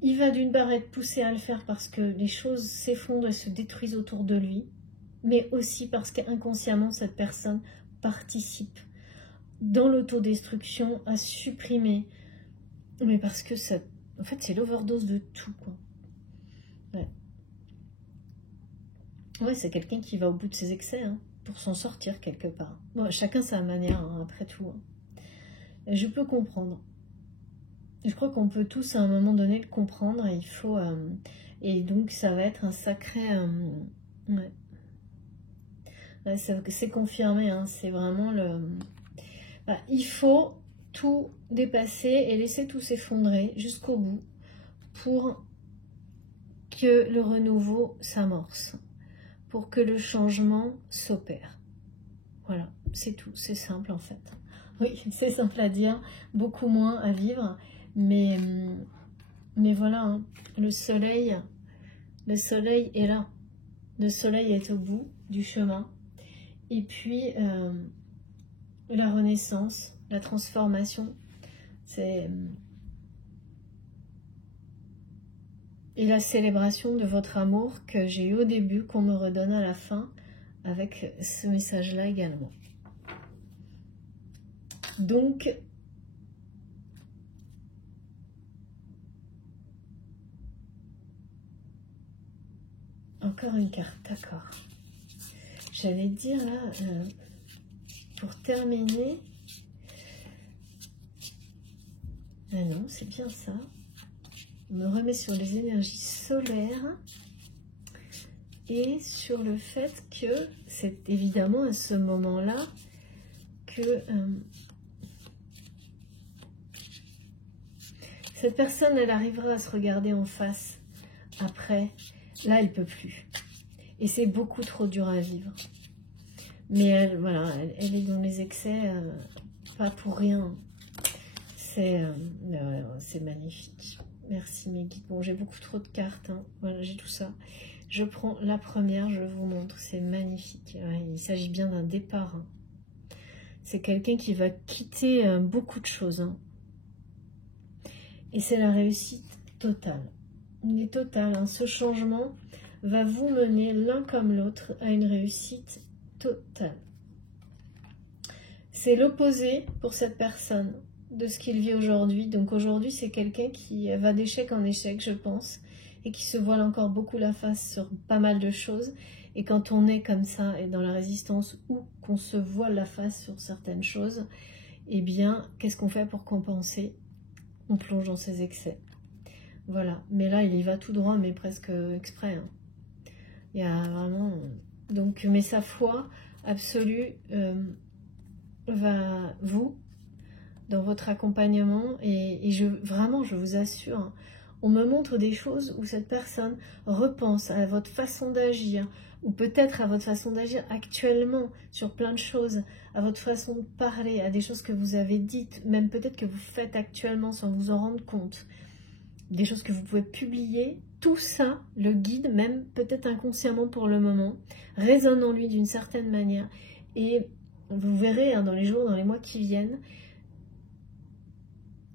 Il va d'une part être poussé à le faire parce que les choses s'effondrent et se détruisent autour de lui, mais aussi parce qu'inconsciemment, cette personne participe dans l'autodestruction à supprimer. Mais parce que ça, en fait, c'est l'overdose de tout, quoi. Ouais, ouais, c'est quelqu'un qui va au bout de ses excès, hein, pour s'en sortir quelque part. Bon, chacun sa manière, hein, après tout. Hein. Et je peux comprendre. Je crois qu'on peut tous, à un moment donné, le comprendre. Et il faut... et donc, ça va être un sacré... ouais. Ouais, c'est confirmé, hein, c'est vraiment le... Bah, il faut tout dépasser et laisser tout s'effondrer jusqu'au bout pour que le renouveau s'amorce, pour que le changement s'opère. Voilà, c'est tout, c'est simple en fait. Oui, c'est simple à dire, beaucoup moins à vivre, mais voilà, hein, le soleil est là, le soleil est au bout du chemin, et puis la renaissance, la transformation, c'est... Et la célébration de votre amour que j'ai eu au début, qu'on me redonne à la fin, avec ce message-là également. Donc, encore une carte, d'accord. J'allais dire là, pour terminer... Ah non, c'est bien ça. On me remet sur les énergies solaires et sur le fait que c'est évidemment à ce moment-là que cette personne, elle arrivera à se regarder en face après. Là, elle peut plus. Et c'est beaucoup trop dur à vivre. Mais elle, voilà, elle est dans les excès, pas pour rien. C'est magnifique. Merci mes guides. Bon, j'ai beaucoup trop de cartes. Hein. Voilà, j'ai tout ça. Je prends la première, je vous montre. C'est magnifique. Ouais, il s'agit bien d'un départ. Hein. C'est quelqu'un qui va quitter beaucoup de choses. Hein. Et c'est la réussite totale. Il est total. Hein. Ce changement va vous mener l'un comme l'autre à une réussite totale. C'est l'opposé pour cette personne de ce qu'il vit aujourd'hui. Donc aujourd'hui, c'est quelqu'un qui va d'échec en échec, je pense, et qui se voile encore beaucoup la face sur pas mal de choses. Et quand on est comme ça, et dans la résistance, ou qu'on se voile la face sur certaines choses, eh bien, qu'est-ce qu'on fait pour compenser? On plonge dans ses excès. Voilà. Mais là, il y va tout droit, mais presque exprès. Hein. Il y a vraiment... Donc, mais sa foi absolue va vous... dans votre accompagnement et vraiment je vous assure, hein, on me montre des choses où cette personne repense à votre façon d'agir ou peut-être à votre façon d'agir actuellement sur plein de choses, à votre façon de parler, à des choses que vous avez dites, même peut-être que vous faites actuellement sans vous en rendre compte, des choses que vous pouvez publier, tout ça, le guide, même peut-être inconsciemment pour le moment, résonne en lui d'une certaine manière et vous verrez hein, dans les jours, dans les mois qui viennent,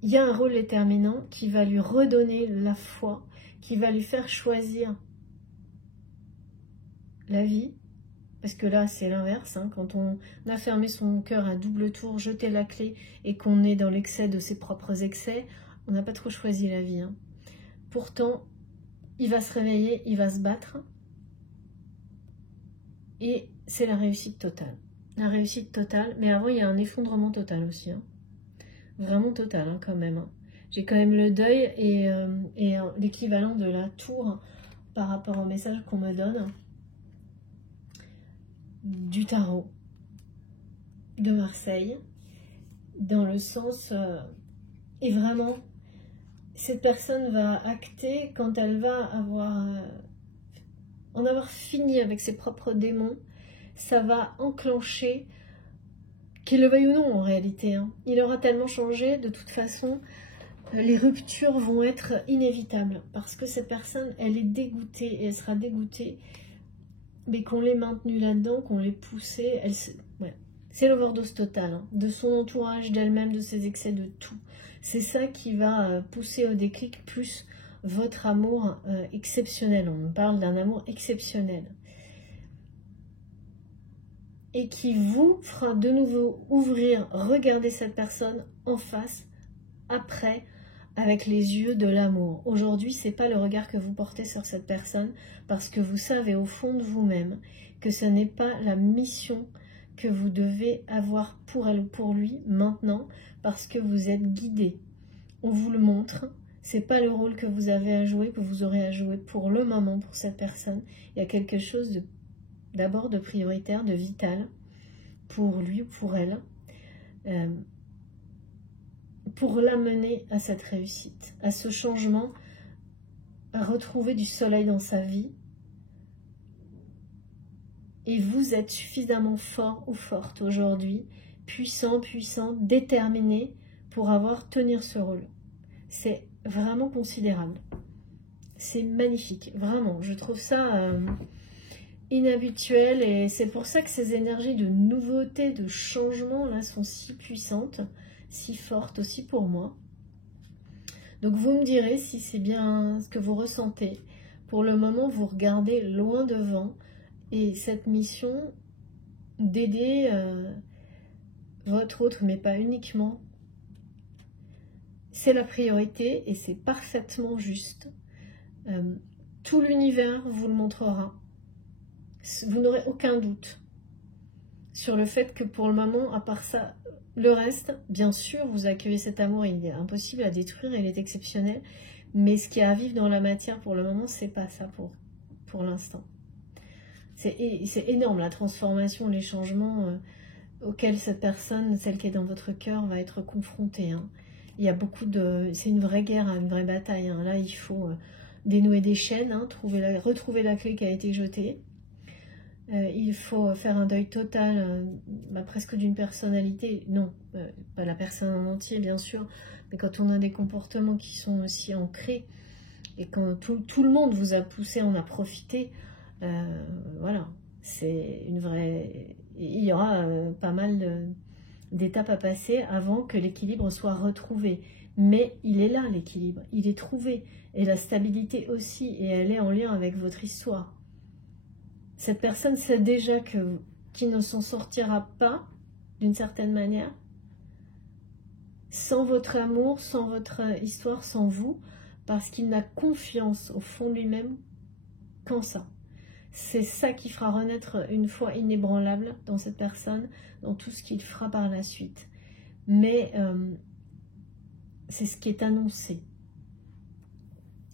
il y a un rôle déterminant qui va lui redonner la foi, qui va lui faire choisir la vie, parce que là c'est l'inverse, hein, quand on a fermé son cœur à double tour, jeté la clé et qu'on est dans l'excès de ses propres excès, on n'a pas trop choisi la vie. Hein. Pourtant, il va se réveiller, il va se battre et c'est la réussite totale. La réussite totale, mais avant il y a un effondrement total aussi. Hein. Vraiment total hein, quand même. Hein. J'ai quand même le deuil et l'équivalent de la tour par rapport au message qu'on me donne du tarot de Marseille, dans le sens... et vraiment, cette personne va acter quand elle va en avoir fini avec ses propres démons, ça va enclencher... Qu'il le veuille ou non en réalité, hein. Il aura tellement changé, de toute façon, les ruptures vont être inévitables. Parce que cette personne, elle est dégoûtée et elle sera dégoûtée. Mais qu'on l'ait maintenue là-dedans, qu'on l'ait poussée, ouais. C'est l'overdose totale, hein, de son entourage, d'elle-même, de ses excès, de tout. C'est ça qui va pousser au déclic, plus votre amour exceptionnel. On parle d'un amour exceptionnel. et qui vous fera de nouveau ouvrir, regarder cette personne en face, après, avec les yeux de l'amour. Aujourd'hui, ce n'est pas le regard que vous portez sur cette personne, parce que vous savez au fond de vous-même que ce n'est pas la mission que vous devez avoir pour elle ou pour lui maintenant, parce que vous êtes guidé. On vous le montre, c'est pas le rôle que vous avez à jouer, que vous aurez à jouer pour le moment pour cette personne. Il y a quelque chose d'abord de prioritaire, de vital pour lui ou pour elle, pour l'amener à cette réussite, à ce changement, à retrouver du soleil dans sa vie. Et vous êtes suffisamment fort ou forte aujourd'hui, puissant, déterminé pour tenir ce rôle. C'est vraiment considérable. C'est magnifique, vraiment. Je trouve ça inhabituel et c'est pour ça que ces énergies de nouveauté, de changement là sont si puissantes, si fortes aussi pour moi. Donc vous me direz si c'est bien ce que vous ressentez. Pour le moment, vous regardez loin devant et cette mission d'aider votre autre, mais pas uniquement, c'est la priorité et c'est parfaitement juste. Tout l'univers vous le montrera. Vous n'aurez aucun doute sur le fait que pour le moment, à part ça, le reste, bien sûr, vous accueillez cet amour, il est impossible à détruire, il est exceptionnel, mais ce qui arrive dans la matière pour le moment, c'est pas ça pour l'instant. C'est énorme la transformation, les changements auxquels cette personne, celle qui est dans votre cœur, va être confrontée. Hein. Il y a beaucoup de... C'est une vraie guerre, une vraie bataille. Hein. Là, il faut dénouer des chaînes, hein, retrouver la clé qui a été jetée. Il faut faire un deuil total, presque d'une personnalité. Non, pas la personne en entier, bien sûr. Mais quand on a des comportements qui sont aussi ancrés, et quand tout le monde vous a poussé, en a profité, voilà, c'est une vraie... Il y aura pas mal d'étapes à passer avant que l'équilibre soit retrouvé. Mais il est là, l'équilibre, il est trouvé. Et la stabilité aussi, et elle est en lien avec votre histoire. Cette personne sait déjà qu'il ne s'en sortira pas, d'une certaine manière, sans votre amour, sans votre histoire, sans vous, parce qu'il n'a confiance au fond de lui-même qu'en ça. C'est ça qui fera renaître une foi inébranlable dans cette personne, dans tout ce qu'il fera par la suite. Mais c'est ce qui est annoncé.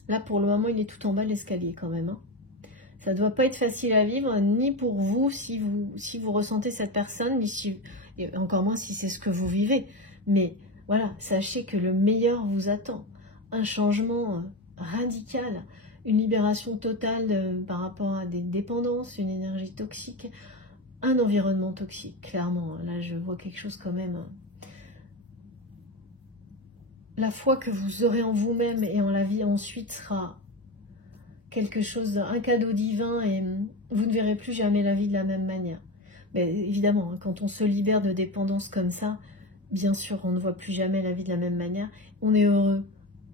Là, pour le moment, il est tout en bas de l'escalier quand même. Hein. Ça ne doit pas être facile à vivre, ni pour vous, si vous ressentez cette personne, mais et encore moins si c'est ce que vous vivez. Mais voilà, sachez que le meilleur vous attend. Un changement radical, une libération totale par rapport à des dépendances, une énergie toxique, un environnement toxique, clairement. Là, je vois quelque chose quand même. La foi que vous aurez en vous-même et en la vie ensuite sera quelque chose, un cadeau divin, et vous ne verrez plus jamais la vie de la même manière. Mais évidemment, quand on se libère de dépendance comme ça, bien sûr, on ne voit plus jamais la vie de la même manière. On est heureux,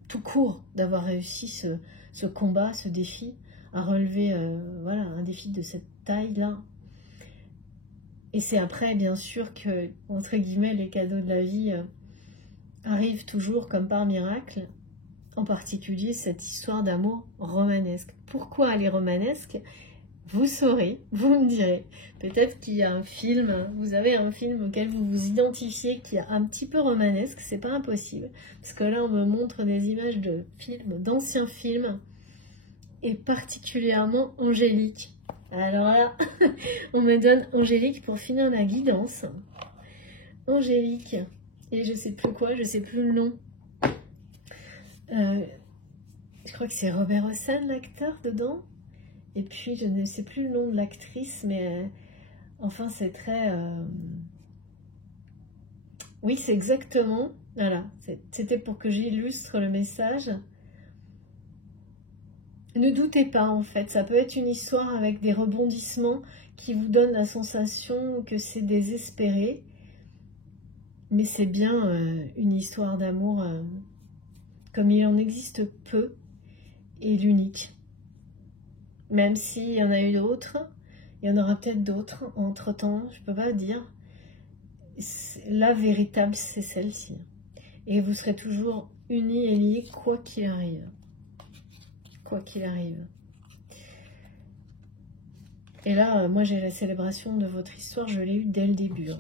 tout court, d'avoir réussi ce combat, ce défi, à relever voilà, un défi de cette taille-là. Et c'est après, bien sûr, que, entre guillemets, les cadeaux de la vie arrivent toujours comme par miracle. En particulier cette histoire d'amour romanesque. Pourquoi elle est romanesque? Vous saurez, vous me direz. Peut-être qu'il y a un film, vous avez un film auquel vous vous identifiez qui est un petit peu romanesque, c'est pas impossible. Parce que là, on me montre des images de films, d'anciens films, et particulièrement Angélique. Alors là, on me donne Angélique pour finir la guidance. Angélique, et je sais plus quoi, je sais plus le nom. Je crois que c'est Robert Hossein, l'acteur, dedans. Et puis, je ne sais plus le nom de l'actrice, mais enfin, c'est très... Oui, c'est exactement... Voilà, c'était pour que j'illustre le message. Ne doutez pas, en fait. Ça peut être une histoire avec des rebondissements qui vous donnent la sensation que c'est désespéré. Mais c'est bien une histoire d'amour... comme il en existe peu, et l'unique. Même s'il y en a eu d'autres, Il y en aura peut-être d'autres entre-temps, je ne peux pas dire. La véritable, c'est celle-ci. Et vous serez toujours unis et liés quoi qu'il arrive. Quoi qu'il arrive. Et là, moi j'ai la célébration de votre histoire, je l'ai eue dès le début.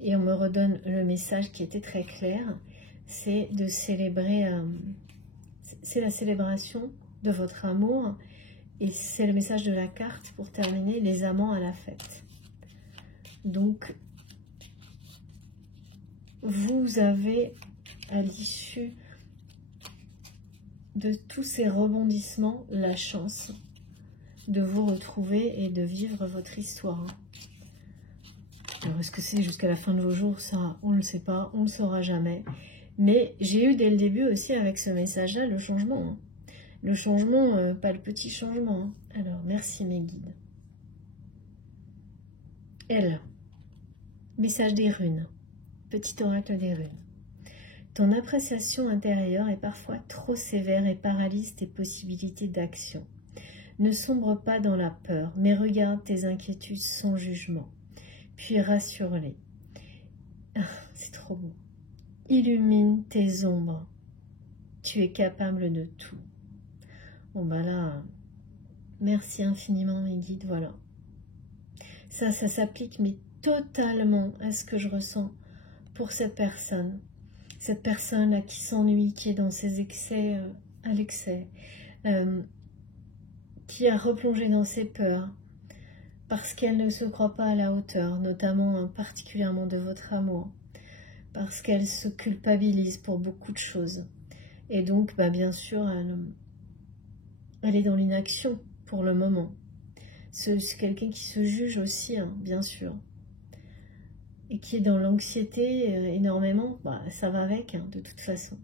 Et on me redonne le message qui était très clair, c'est de célébrer, c'est la célébration de votre amour, et c'est le message de la carte pour terminer, les amants à la fête. Donc, vous avez à l'issue de tous ces rebondissements la chance de vous retrouver et de vivre votre histoire. Alors, est-ce que c'est jusqu'à la fin de vos jours? Ça, on ne le sait pas, on ne le saura jamais. Mais j'ai eu dès le début aussi avec ce message-là le changement. Le changement, pas le petit changement. Alors, merci mes guides. Elle, message des runes, petit oracle des runes. Ton appréciation intérieure est parfois trop sévère et paralyse tes possibilités d'action. Ne sombre pas dans la peur, mais regarde tes inquiétudes sans jugement. Puis rassure-les. C'est trop beau. Illumine tes ombres. Tu es capable de tout. Bon bah là, merci infiniment mes guides, voilà. Ça s'applique mais totalement à ce que je ressens pour cette personne. Cette personne là qui s'ennuie, qui est dans ses excès à l'excès, qui a replongé dans ses peurs, parce qu'elle ne se croit pas à la hauteur, notamment particulièrement de votre amour, parce qu'elle se culpabilise pour beaucoup de choses. Et donc, bah, bien sûr, elle est dans l'inaction pour le moment. C'est quelqu'un qui se juge aussi, hein, bien sûr. Et qui est dans l'anxiété énormément, bah, ça va avec, hein, de toute façon.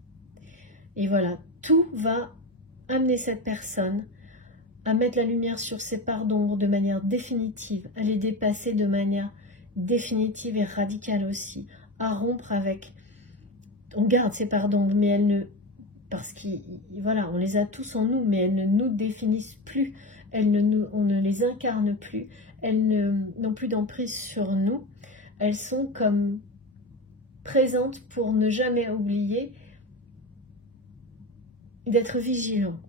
Et voilà, tout va amener cette personne à mettre la lumière sur ses parts d'ombre de manière définitive, à les dépasser de manière définitive et radicale aussi, à rompre avec. On garde ses parts d'ombre, mais elles ne, parce voilà, on les a tous en nous, mais elles ne nous définissent plus, on ne les incarne plus, elles n'ont plus d'emprise sur nous, elles sont comme présentes pour ne jamais oublier d'être vigilants,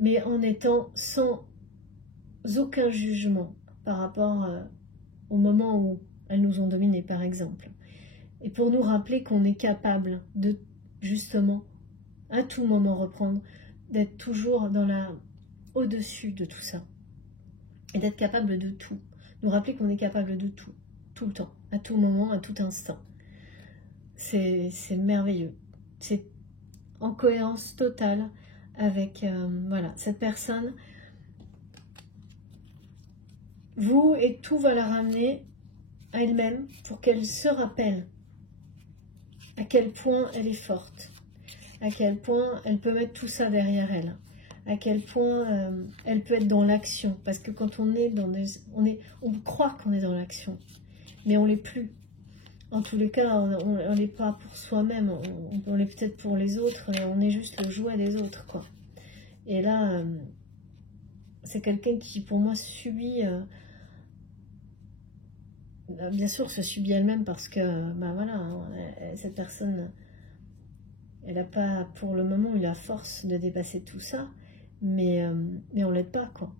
mais en étant sans aucun jugement par rapport au moment où elles nous ont dominés, par exemple. Et pour nous rappeler qu'on est capable de, justement, à tout moment reprendre, d'être toujours au-dessus de tout ça. Et d'être capable de tout. Nous rappeler qu'on est capable de tout, tout le temps, à tout moment, à tout instant. C'est merveilleux. C'est en cohérence totale avec voilà, cette personne. Vous, et tout va la ramener à elle-même pour qu'elle se rappelle à quel point elle est forte, à quel point elle peut mettre tout ça derrière elle, à quel point elle peut être dans l'action. Parce que quand on est dans on croit qu'on est dans l'action, mais on l'est plus. En tous les cas, on n'est pas pour soi-même, on l'est peut-être pour les autres, et on est juste le jouet des autres, quoi. Et là, c'est quelqu'un qui, pour moi, subit, bien sûr, se subit elle-même parce que, ben voilà, hein, cette personne, elle n'a pas, pour le moment, eu la force de dépasser tout ça, mais on ne l'aide pas, quoi.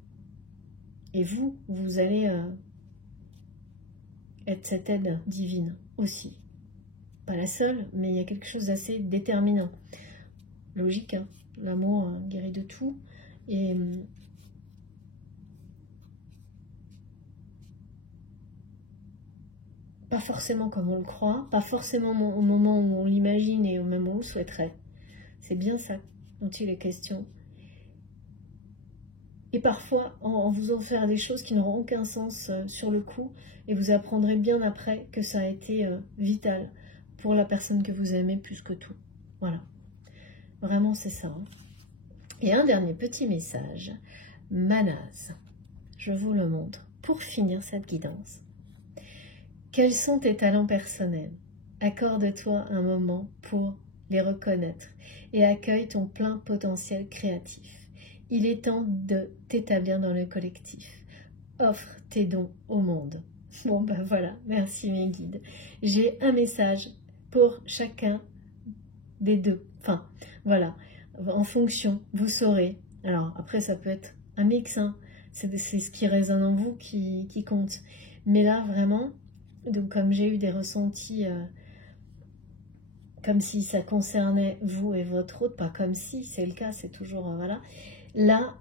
Et vous allez être cette aide divine aussi. Pas la seule, mais il y a quelque chose d'assez déterminant. Logique, hein. L'amour guérit de tout. Et pas forcément comme on le croit, pas forcément au moment où on l'imagine et au moment où on le souhaiterait. C'est bien ça dont il est question. Et parfois, en vous faisant faire des choses qui n'auront aucun sens sur le coup, et vous apprendrez bien après que ça a été vital pour la personne que vous aimez plus que tout. Voilà. Vraiment, c'est ça. Hein. Et un dernier petit message. Manase, je vous le montre pour finir cette guidance. Quels sont tes talents personnels? Accorde-toi un moment pour les reconnaître et accueille ton plein potentiel créatif. Il est temps de t'établir dans le collectif. offre tes dons au monde. Bon ben voilà, merci mes guides. J'ai un message pour chacun des deux. Enfin, voilà, en fonction, vous saurez. Alors après, ça peut être un mix, hein. C'est ce qui résonne en vous qui compte. Mais là, vraiment, donc comme j'ai eu des ressentis, comme si ça concernait vous et votre autre, pas comme si, c'est le cas, c'est toujours, voilà. Là,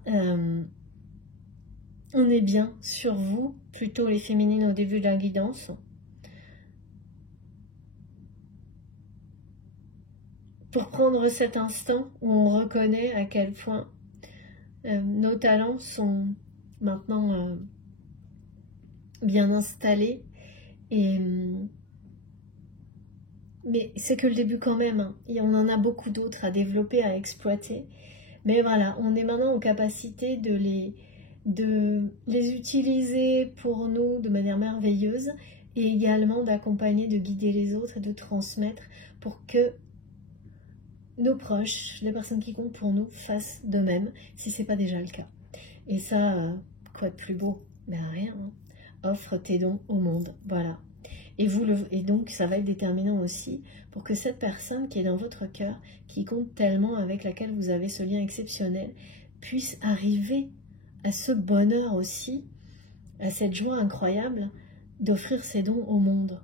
on est bien sur vous, plutôt les féminines au début de la guidance. Pour prendre cet instant où on reconnaît à quel point nos talents sont maintenant bien installés. Mais c'est que le début quand même, hein. Et on en a beaucoup d'autres à développer, à exploiter. Mais voilà, on est maintenant en capacité de les utiliser pour nous de manière merveilleuse et également d'accompagner, de guider les autres et de transmettre pour que nos proches, les personnes qui comptent pour nous, fassent de même, si ce n'est pas déjà le cas. Et ça, quoi de plus beau? Ben rien, hein. Offre tes dons au monde, voilà. Et donc, ça va être déterminant aussi pour que cette personne qui est dans votre cœur, qui compte tellement, avec laquelle vous avez ce lien exceptionnel, puisse arriver à ce bonheur aussi, à cette joie incroyable d'offrir ses dons au monde,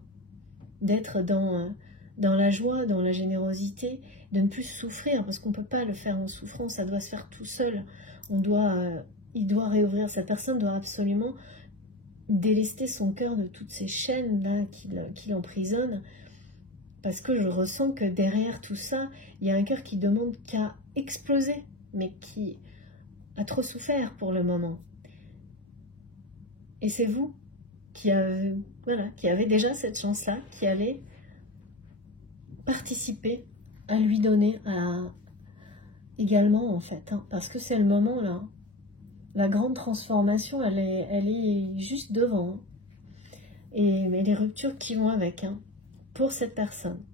d'être dans la joie, dans la générosité, de ne plus souffrir, parce qu'on ne peut pas le faire en souffrance, ça doit se faire tout seul. Il doit réouvrir, cette personne doit absolument délester son cœur de toutes ces chaînes-là qui l'emprisonnent, parce que je ressens que derrière tout ça, il y a un cœur qui demande qu'à exploser, mais qui a trop souffert pour le moment. Et c'est vous qui avez déjà cette chance-là, qui allez participer à lui donner également, en fait, hein, parce que c'est le moment là. La grande transformation, elle est juste devant, hein. Et les ruptures qui vont avec, hein, pour cette personne.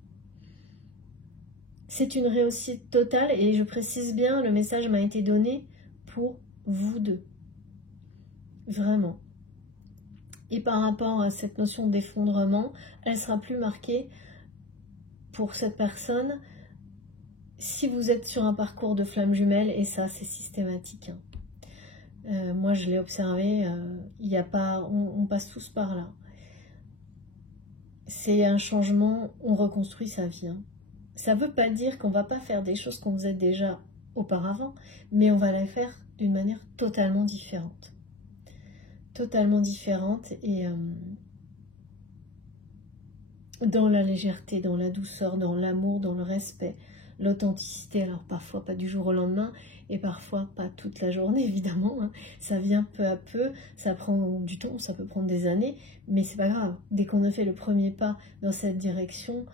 C'est une réussite totale, et je précise bien, le message m'a été donné pour vous deux. Vraiment. Et par rapport à cette notion d'effondrement, elle sera plus marquée pour cette personne si vous êtes sur un parcours de flamme jumelle, et ça, c'est systématique, hein. Moi, je l'ai observé, on passe tous par là. C'est un changement, on reconstruit sa vie, hein. Ça ne veut pas dire qu'on ne va pas faire des choses qu'on faisait déjà auparavant, mais on va les faire d'une manière totalement différente. Totalement différente, et dans la légèreté, dans la douceur, dans l'amour, dans le respect, l'authenticité. Alors parfois pas du jour au lendemain, et parfois pas toute la journée, évidemment, hein. Ça vient peu à peu, ça prend du temps, ça peut prendre des années, mais c'est pas grave. Dès qu'on a fait le premier pas dans cette direction,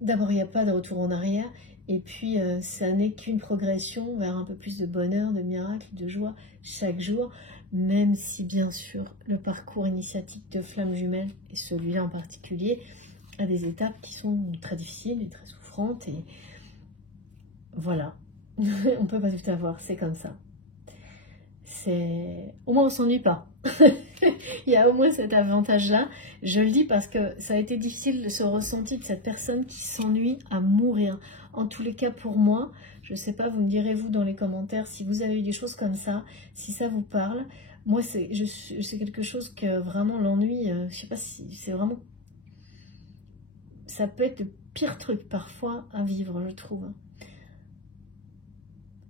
d'abord il n'y a pas de retour en arrière, et puis ça n'est qu'une progression vers un peu plus de bonheur, de miracle, de joie chaque jour, même si bien sûr le parcours initiatique de Flamme Jumelle, et celui-là en particulier, a des étapes qui sont très difficiles et très souffrantes, et voilà. On ne peut pas tout avoir, c'est comme ça. Au moins on ne s'ennuie pas. Il y a au moins cet avantage-là. Je le dis parce que ça a été difficile de se ressentir de cette personne qui s'ennuie à mourir. En tous les cas pour moi, je ne sais pas, vous me direz vous dans les commentaires si vous avez eu des choses comme ça, si ça vous parle. Moi c'est quelque chose que vraiment l'ennui, je ne sais pas si c'est vraiment... Ça peut être le pire truc parfois à vivre, je trouve.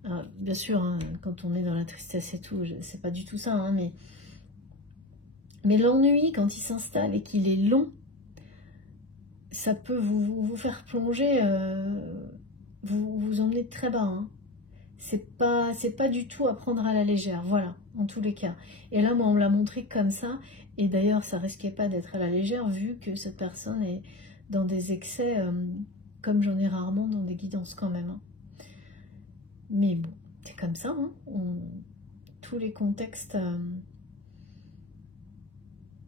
Alors, bien sûr, hein, quand on est dans la tristesse et tout, c'est pas du tout ça, hein, mais l'ennui, quand il s'installe et qu'il est long, ça peut vous faire plonger, vous emmener très bas, hein. C'est pas du tout à prendre à la légère, voilà, en tous les cas. Et là, moi, on me l'a montré comme ça, et d'ailleurs, ça risquait pas d'être à la légère, vu que cette personne est dans des excès, comme j'en ai rarement dans des guidances quand même, hein. Mais bon, c'est comme ça, hein. Tous les contextes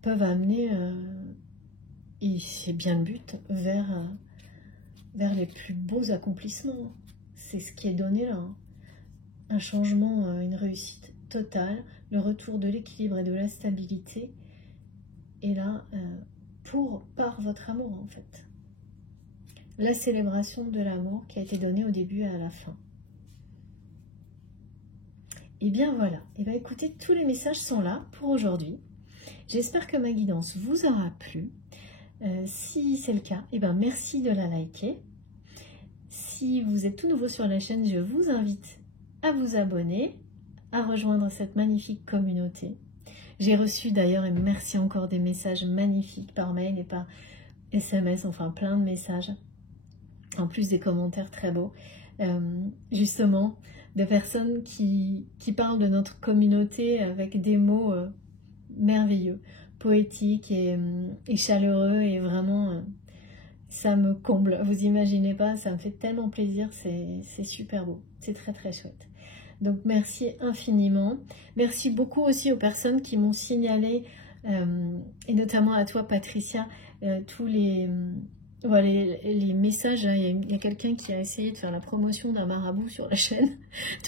peuvent amener, et c'est bien le but, vers les plus beaux accomplissements. C'est ce qui est donné là, hein. Un changement, une réussite totale le retour de l'équilibre et de la stabilité est là par votre amour en fait. La célébration de l'amour qui a été donnée au début et à la fin. Et bien voilà, et bien écoutez, tous les messages sont là pour aujourd'hui. J'espère que ma guidance vous aura plu. Si c'est le cas, et bien merci de la liker. Si vous êtes tout nouveau sur la chaîne, je vous invite à vous abonner, à rejoindre cette magnifique communauté. J'ai reçu d'ailleurs, et merci encore, des messages magnifiques par mail et par SMS, enfin plein de messages, en plus des commentaires très beaux, justement, de personnes qui parlent de notre communauté avec des mots merveilleux, poétiques et chaleureux, et vraiment, ça me comble. Vous imaginez pas, ça me fait tellement plaisir, c'est super beau, c'est très très chouette. Donc merci infiniment. Merci beaucoup aussi aux personnes qui m'ont signalé, et notamment à toi Patricia, tous les messages. Il y a quelqu'un qui a essayé de faire la promotion d'un marabout sur la chaîne.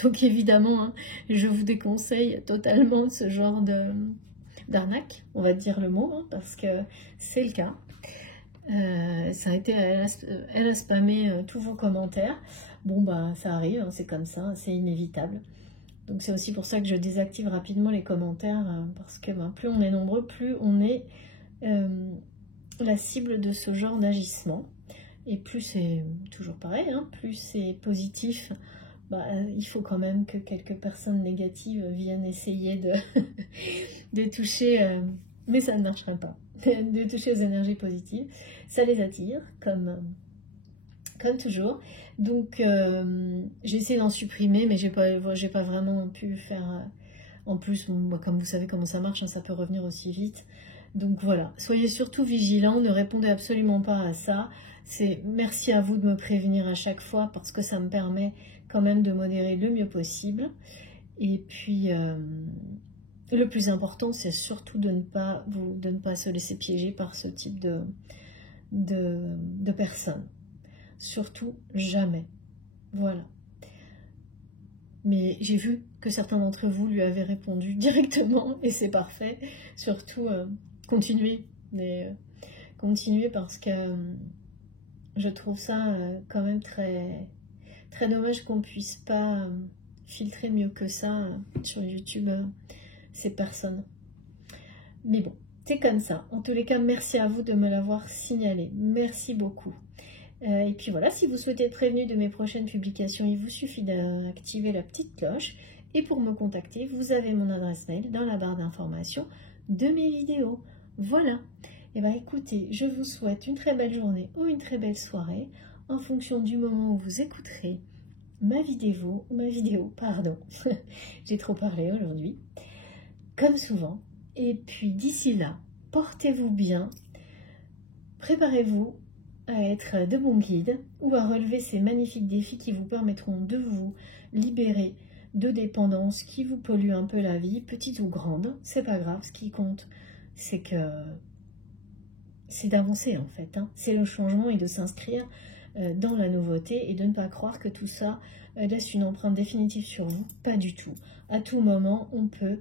Donc évidemment, hein, je vous déconseille totalement ce genre d'arnaque, on va dire le mot, hein, parce que c'est le cas. Ça a été, elle a spammé tous vos commentaires. Bon bah ça arrive, hein, c'est comme ça, c'est inévitable. Donc c'est aussi pour ça que je désactive rapidement les commentaires, parce que plus on est nombreux, plus on est la cible de ce genre d'agissement. Et plus c'est toujours pareil, hein, plus c'est positif, il faut quand même que quelques personnes négatives viennent essayer de toucher, mais ça ne marchera pas, de toucher aux énergies positives. Ça les attire, comme toujours. Donc j'ai essayé d'en supprimer, mais j'ai pas vraiment pu faire. En plus, comme vous savez comment ça marche, hein, ça peut revenir aussi vite. Donc voilà, soyez surtout vigilants, ne répondez absolument pas à ça. Merci à vous de me prévenir à chaque fois, parce que ça me permet quand même de modérer le mieux possible. Et puis le plus important, c'est surtout de ne pas se laisser piéger par ce type de personnes. Surtout jamais. Voilà. Mais j'ai vu que certains d'entre vous lui avaient répondu directement, et c'est parfait. Surtout, continuez. Mais continuez, parce que je trouve ça quand même très, très dommage qu'on puisse pas filtrer mieux que ça sur YouTube ces personnes. Mais bon, c'est comme ça. En tous les cas, merci à vous de me l'avoir signalé. Merci beaucoup. Et puis voilà, si vous souhaitez être prévenu de mes prochaines publications, il vous suffit d'activer la petite cloche. Et pour me contacter, vous avez mon adresse mail dans la barre d'information de mes vidéos. Voilà. Et bien écoutez, je vous souhaite une très belle journée ou une très belle soirée en fonction du moment où vous écouterez ma vidéo, pardon. J'ai trop parlé aujourd'hui. Comme souvent. Et puis d'ici là, portez-vous bien. Préparez-vous à être de bons guides ou à relever ces magnifiques défis qui vous permettront de vous libérer de dépendances qui vous polluent un peu la vie, petite ou grande, c'est pas grave. Ce qui compte, c'est d'avancer en fait, hein. C'est le changement et de s'inscrire dans la nouveauté, et de ne pas croire que tout ça laisse une empreinte définitive sur vous. Pas du tout. À tout moment, on peut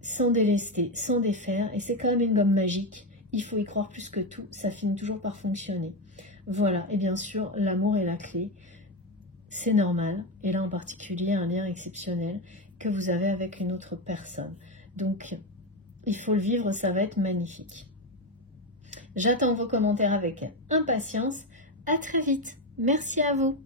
s'en délester, s'en défaire, et c'est quand même une gomme magique. Il faut y croire plus que tout, ça finit toujours par fonctionner. Voilà, et bien sûr, l'amour est la clé. C'est normal, et là en particulier, un lien exceptionnel que vous avez avec une autre personne. Donc, il faut le vivre, ça va être magnifique. J'attends vos commentaires avec impatience. À très vite. Merci à vous.